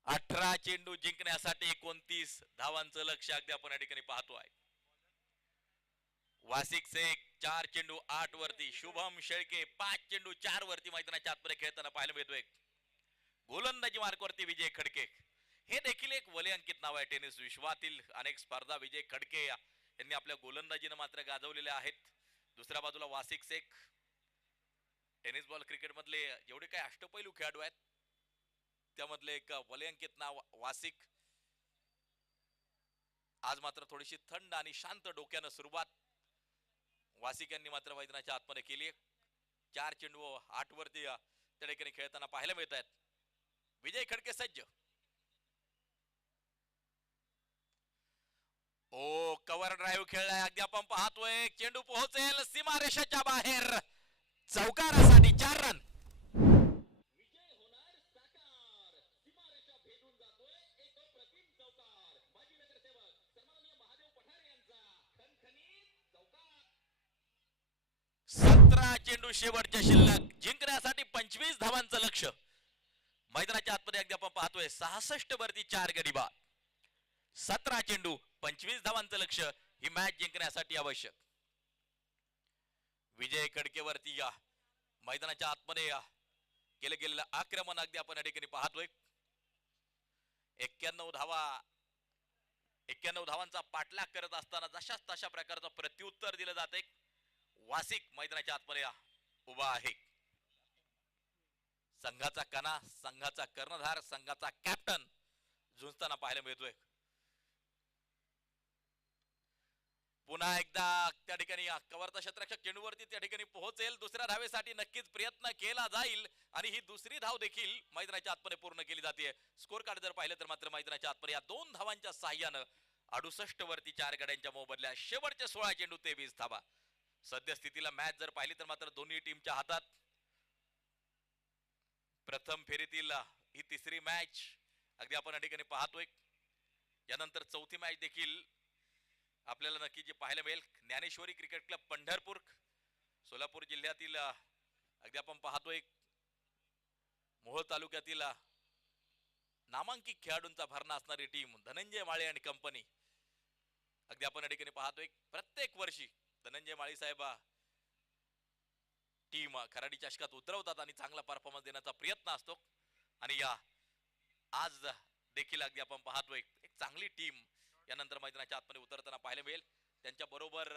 18 चेंडू जिंकण्यासाठी 29 धावांचं लक्ष अगदी आपण या ठिकाणी पाहतोय. वासिक शेख 4 चेंडू 8 वरती, शुभम शेळके 5 चेंडू 4 वरती मैदानाच्या आतमध्ये खेळताना पाहायला मिळतोय. गोलंदाजी मार्कवरती विजय खडके, हे देखील एक वलयांकित नाव आहे टेनिस विश्वातील. अनेक स्पर्धा विजय खडके यांनी आपल्या गोलंदाजीनं मात्र गाजवलेल्या आहेत. दुसऱ्या बाजूला वासिक शेख, टेनिस बॉल क्रिकेट मधले जेवढे काही अष्टपैलू खेळाडू आहेत त्यामधले एक वलयांकित नाव वासिक. आज मात्र थोडीशी थंड आणि शांत डोक्यानं सुरुवात वासिक यांनी मात्र मैदानाच्या आतमध्ये केली. 4 चेंडू 8 वरती त्या ठिकाणी खेळताना पाहायला मिळत आहेत. विजय खडके सज्ज. ओ कव्हर ड्राईव्ह खेळलाय अगदी आपण पाहतोय. चेंडू पोहोचेल सीमारेषेच्या बाहेर, चौकारासाठी 4 रन. चेंडू शेवटच्या शिल्लक जिंकण्यासाठी 25 धावांचं लक्ष मैदानाच्या आतमध्ये अगदी आपण पाहतोय. 66 वरती 4 गडी बाद. 17 चेंडू 25 धावांचं लक्ष, ही मॅच जिंकण्यासाठी आवश्यक. विजय खडकेवरती मैदानाच्या आतमध्ये केलं गेलेलं आक्रमण अगदी आपण या ठिकाणी पाहतोय. 91 धावांचा पाठलाग करत असताना जशाच तशा प्रकारचं प्रत्युत्तर दिलं जाते. वासिक मैदानाच्या आतमध्ये उभा आहे. संघाचा कणा, संघाचा कर्णधार, संघाचा कॅप्टन झुंजताना पाहायला मिळतोय. पुन्हा एकदा त्या ठिकाणी कव्हरचा क्षेत्ररक्षक चेंडूवरती त्या ठिकाणी पोहोचेल. दुसऱ्या धावेसाठी नक्कीच प्रयत्न केला जाईल आणि ही दुसरी धाव देखील मैदानाच्या आतमध्ये पूर्ण केली जाते. स्कोर कार्ड जर पाहिलं तर मात्र मैदानाच्या आतमध्ये या 2 धावांच्या साह्यानं 68 वरती 4 गड्यांच्या मोबदल्या शेवटचे 16 चेंडू 23 धावा. सद्यस्थितीला मॅच जर पाहिली तर मात्र दोन्ही टीमच्या हातात प्रथम फेरीतील ही तिसरी मॅच अगदी आपण या ठिकाणी पाहतोय. यानंतर चौथी मॅच देखील आपल्याला नक्की जे पाहायला मिळेल. ज्ञानेश्वरी क्रिकेट क्लब पंढरपूर, सोलापूर जिल्ह्यातील अगदी आपण पाहतोय मोहोळ तालुक्यातील नामांकित खेळाडूंचा भरणा असणारी टीम धनंजय माळे आणि कंपनी अगदी आपण या ठिकाणी पाहतोय. प्रत्येक वर्षी धनंजय माळी साहेब टीम खराडी चषकात उतरवतात आणि चांगला परफॉर्मन्स देण्याचा प्रयत्न असतो. आणि या आज देखील अगदी आपण पाहतोय एक चांगली टीम यानंतर मैदानाच्या आतमध्ये उतरताना पाहायला मिळेल. त्यांच्या बरोबर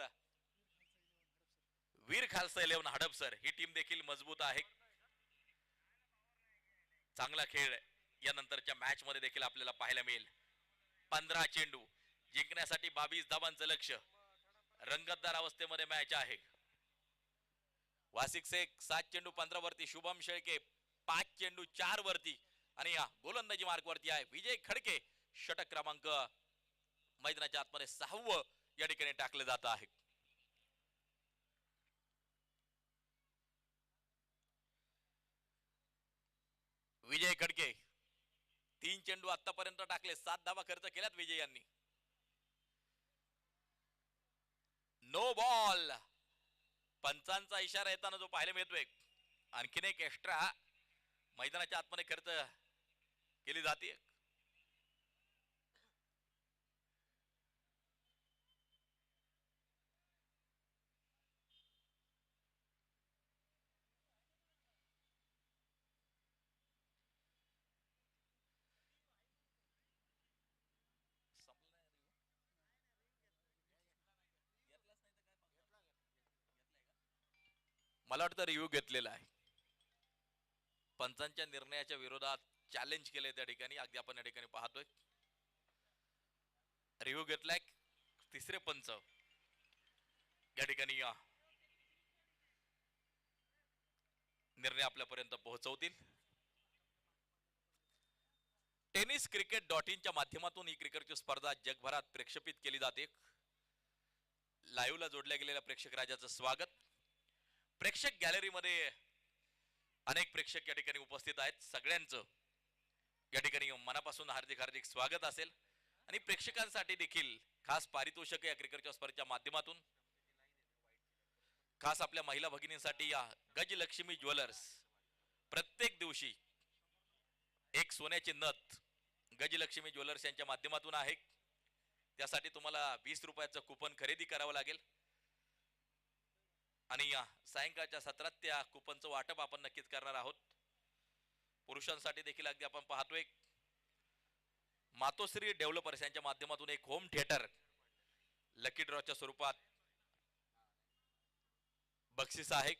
वीर खालसा 11 हडपसर ही टीम देखील मजबूत आहे. चांगला खेळ यानंतरच्या मॅच मध्ये देखील आपल्याला पाहायला मिळेल. 15 चेंडू जिंकण्यासाठी 22 धावांचं लक्ष, रंगतदार अवस्थेमध्ये मॅच आहे. वासिक शेख 7 चेंडू 15 वरती, शुभम शेळके 5 चेंडू 4 वरती आणि या गोलंदाजी मार्क वरती आहे. विजय खडके षटक क्रमांक मैदानाच्या आतमध्ये 6वं या ठिकाणी टाकलं जात आहे. विजय खडके 3 चेंडू आतापर्यंत टाकले, 7 धावा खर्च केल्यात विजय यांनी. नो बॉल, पंचांचा इशारा येताना जो पाहायला मिळतोय. आणखीन एक एक्स्ट्रा मैदानाच्या आतमध्ये खर्च केली जाते. मला वाटतं रिव्ह्यू घेतलेला आहे. पंचांच्या निर्णयाच्या विरोधात चॅलेंज केले त्या ठिकाणी अगदी आपण या ठिकाणी पाहतोय. रिव्ह्यू घेतलाय. तिसरे पंच या ठिकाणी निर्णय आपल्यापर्यंत पोहोचवतील. टेनिस cricket.in च्या माध्यमातून ही क्रिकेटची स्पर्धा जगभरात प्रक्षेपित केली जाते. लाईव्हला जोडल्या गेलेल्या प्रेक्षक राजाचं स्वागत. प्रेक्षक गॅलरीमध्ये अनेक प्रेक्षक या ठिकाणी उपस्थित आहेत. सगळ्यांचं या ठिकाणी मनापासून हार्दिक हार्दिक स्वागत असेल. आणि प्रेक्षकांसाठी देखील खास पारितोषिक या क्रिकेटच्या स्पर्धेच्या माध्यमातून खास आपल्या महिला भगिनींसाठी या गजलक्ष्मी ज्वेलर्स प्रत्येक दिवशी एक सोन्याची नथ गजलक्ष्मी ज्वेलर्स यांच्या माध्यमातून आहे. त्यासाठी तुम्हाला 20 रुपयाचं कुपन खरेदी करावं लागेल आणि सायंकाळच्या सत्रात त्या कुपनचं वाटप आपण नक्कीच करणार आहोत. पुरुषांसाठी देखील अगदी आपण पाहतोय मातोश्री डेव्हलपर्स यांच्या माध्यमातून एक होम थिएटर लकी ड्रॉच्या स्वरूपात बक्षीस आहे.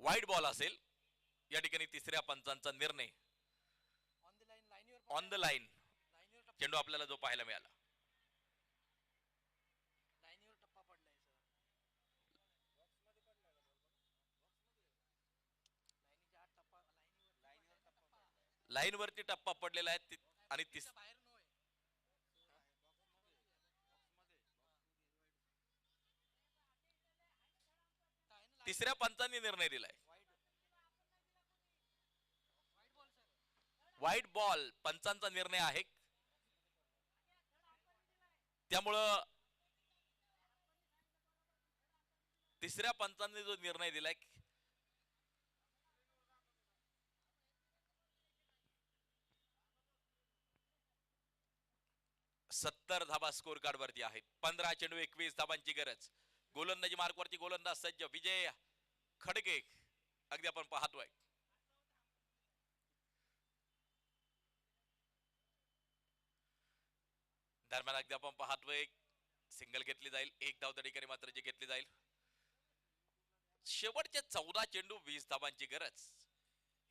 वाईट बॉल असेल या ठिकाणी तिसऱ्या पंचांचा निर्णय. ऑन द लाईन चेंडू आपल्याला जो पाहायला मिळाला. लाईन वरती टप्पा पडलेला आहे आणि तिसऱ्या पंचांनी निर्णय दिलाय. व्हाईट बॉल पंचांचा निर्णय आहे. त्यामुळं तिसऱ्या पंचांनी जो निर्णय दिलाय 70 धाबा स्कोर कार्ड वरती आहेत. 15 चेंडू 21 धाबांची गरज. गोलंदाजी मार्क वरती गोलंदाज सज्ज विजय खडगे अगदी आपण पाहतोय. दरम्यान अगदी आपण पाहतोय सिंगल घेतली जाईल. एक धाव त्या ठिकाणी मात्र जी घेतली जाईल. शेवटचे 14 चेंडू 20 धाबांची गरज.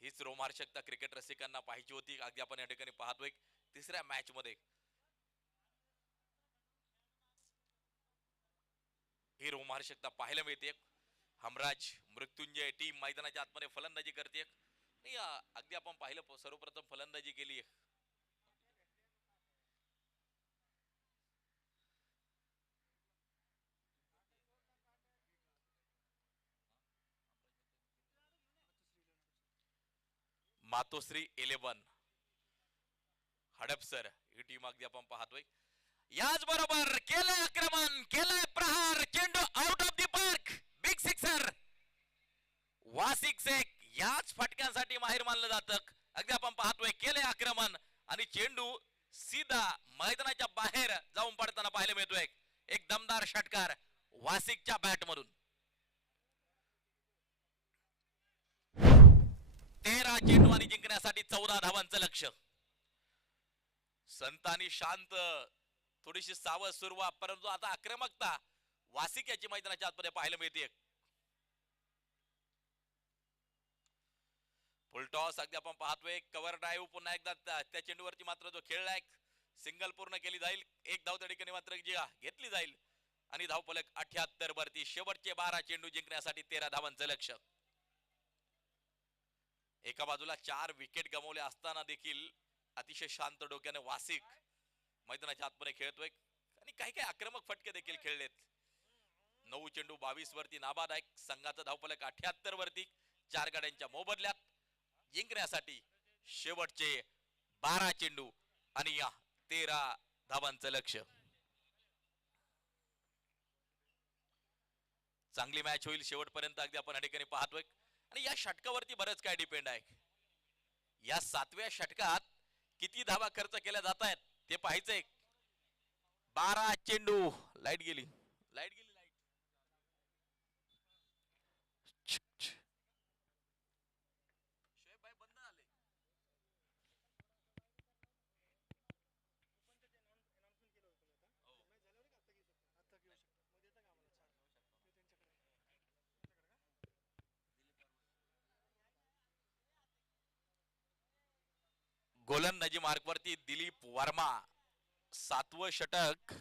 हीच रोमांचकता क्रिकेट रसिकांना पाहिजे होती. अगदी आपण या ठिकाणी पाहतोय तिसऱ्या मॅच मध्ये ही रोमांचकता पाहायला मिळते. हमराज मृत्युंजय टीम मैदानाच्या आतमध्ये फलंदाजी करते. अगदी आपण पाहिलं सर्वप्रथम फलंदाजी केली. मातोश्री 11 हडपसर ही टीम अगदी आपण पाहतोय. याच बरोबर केलंय आक्रमण, केलंय प्रहार, चेंडू out of the park, big sixer. Wasiq Shaikh याच फटक्यांसाठी माहीर मानलं जातं. अगदी आपण पाहतोय केलंय आक्रमण आणि चेंडू सीधा मैदानाच्या बाहेर जाऊन पडताना पाहायला मिळतोय. एक दमदार षटकार वासिकच्या बॅट मधून. 13 चेंडू आणि जिंकण्यासाठी 14 धावांचं लक्ष्य. संतांनी शांत, थोडीशी सावध सुरुवात, परंतु आता आक्रमकता वासिक याची मैदानाच्या आतमध्ये पाहायला मिळते. फुल टॉस अगदी आपण पाहतोय. कव्हर ड्राईव्ह पुन्हा एकदा त्या चेंडूवरती मात्र जो खेळलाय सिंगल पूर्ण केली जाईल. एक धाव त्या ठिकाणी मात्र जी घेतली जाईल आणि धावफलक 78 वरती. शेवटचे 12 चेंडू जिंकण्यासाठी 13 धावांचं लक्ष्य. एका बाजूला 4 विकेट गमावले असताना देखील अतिशय शांत डोक्याने वासिक मैदानाच्या आतमध्ये खेळतोय आणि काही काही आक्रमक फटके देखील खेळलेत. 9 चेंडू 22 वरती नाबाद आहे. संघाचा धावफलक 78 वरती. 4 गाड्यांच्या मोबदल्यात जिंकण्यासाठी शेवटचे 12 चेंडू आणि 13 धावांचं लक्ष्य. चांगली मॅच होईल शेवटपर्यंत अगदी आपण या ठिकाणी पाहतोय आणि या षटकावरती बरंच काय डिपेंड आहे. या 7व्या षटकात किती धावा खर्च केल्या जात आहेत ते पाहायचंय. 12 चेंडू. लाईट गेली. शोएब भाई बंद झाले. गोलंदाजी मार्कवरती दिलीप वर्मा 7वं षटक